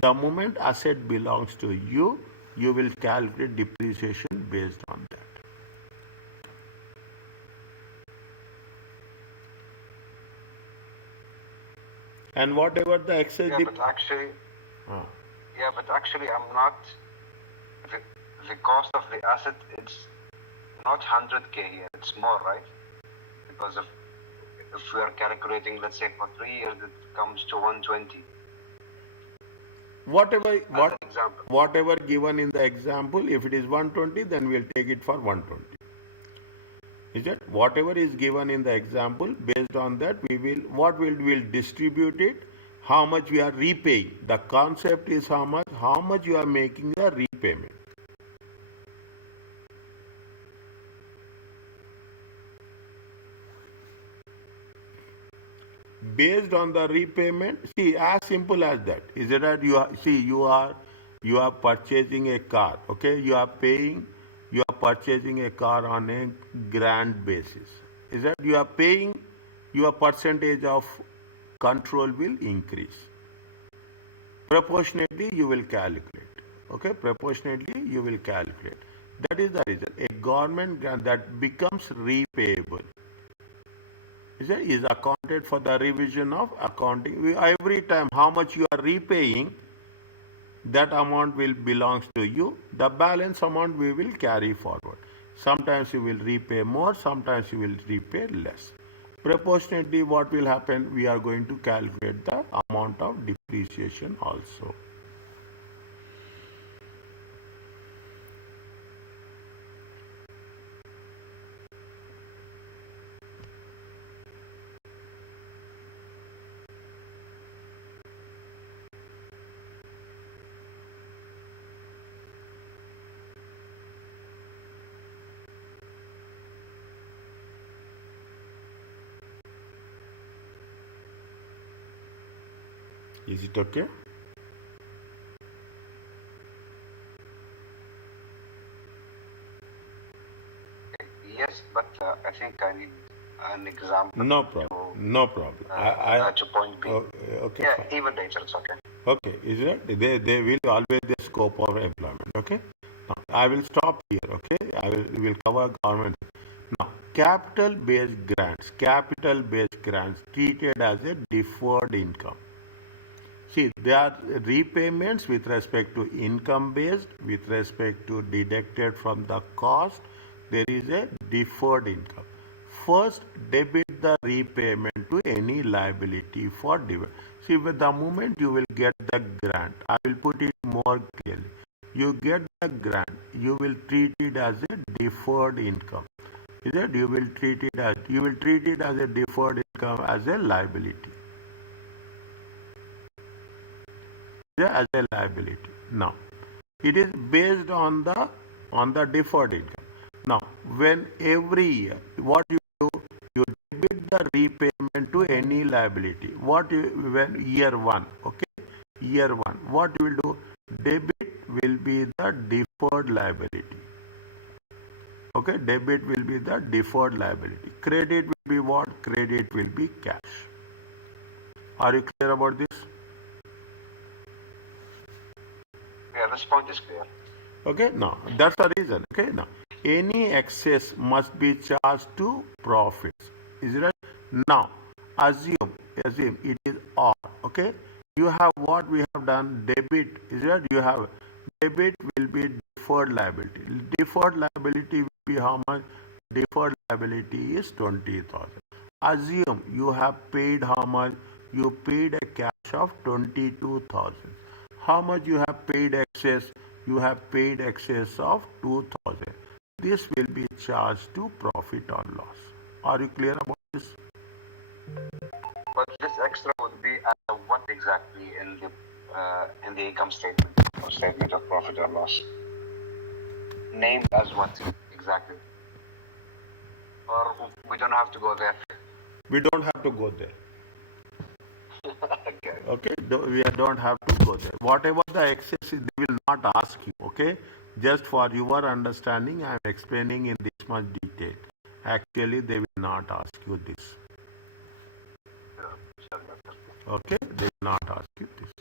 The moment asset belongs to you, you will calculate depreciation based on that. And whatever the excess... Yeah, but actually, I'm not... The cost of the asset, it's not 100K here, it's more, right? Because if we are calculating, let's say for 3 years, it comes to 120. Whatever given in the example, if it is 120, then we'll take it for 120. Is it? Whatever is given in the example, based on that, we'll distribute it, how much we are repaying. The concept is how much you are making the repayment. Based on the repayment, see, as simple as that. Is it that you are purchasing a car, okay? You are purchasing a car on a grant basis. is that you are paying, your percentage of control will increase. Proportionately, you will calculate. Okay, proportionately, you will calculate. That is the reason. A government grant that becomes repayable is accounted for the revision of accounting. Every time how much you are repaying, that amount will belongs to you. The balance amount we will carry forward. Sometimes you will repay more, sometimes you will repay less. Proportionately, what will happen? We are going to calculate the amount of depreciation also. Is it okay? Yes, but I think I need an example. No problem. No problem. To point B. Okay. Yeah, Fine. even later, it's okay. Okay, is it? They will always the scope of employment. Okay. Now, I will stop here. Okay. Will cover government. Now, capital based grants treated as a deferred income. See, there are repayments with respect to income based, with respect to deducted from the cost. There is a deferred income. First, debit the repayment to any liability for dividend. See, with the moment you will get the grant, I will put it more clearly. You get the grant, you will treat it as a deferred income. Is it? You will treat it as a deferred income, as a liability. As a liability. Now, it is based on the deferred income. Now, when every year, what you do, you debit the repayment to any liability. When year one, okay, year one, what you will do? Debit will be the deferred liability. Okay, debit will be the deferred liability. Credit will be what? Credit will be cash. Are you clear about this? Yeah, this point is clear. Okay, now that's the reason. Okay, now any excess must be charged to profits. Is it right? Now assume it is or. Okay, you have what we have done. Debit, is it? You have debit will be deferred liability. Deferred liability will be how much? Deferred liability is 20,000. Assume you have paid how much? You paid a cash of 22,000. How much you have paid excess? You have paid excess of 2,000. This will be charged to profit or loss. Are you clear about this? But this extra would be what exactly in the income statement or statement of profit or loss? Named as what exactly? Or we don't have to go there? We don't have to go there. Okay. Okay, we don't have to go there. Whatever the excess is, they will not ask you. Okay, just for your understanding, I am explaining in this much detail. Actually, they will not ask you this. Okay, they will not ask you this.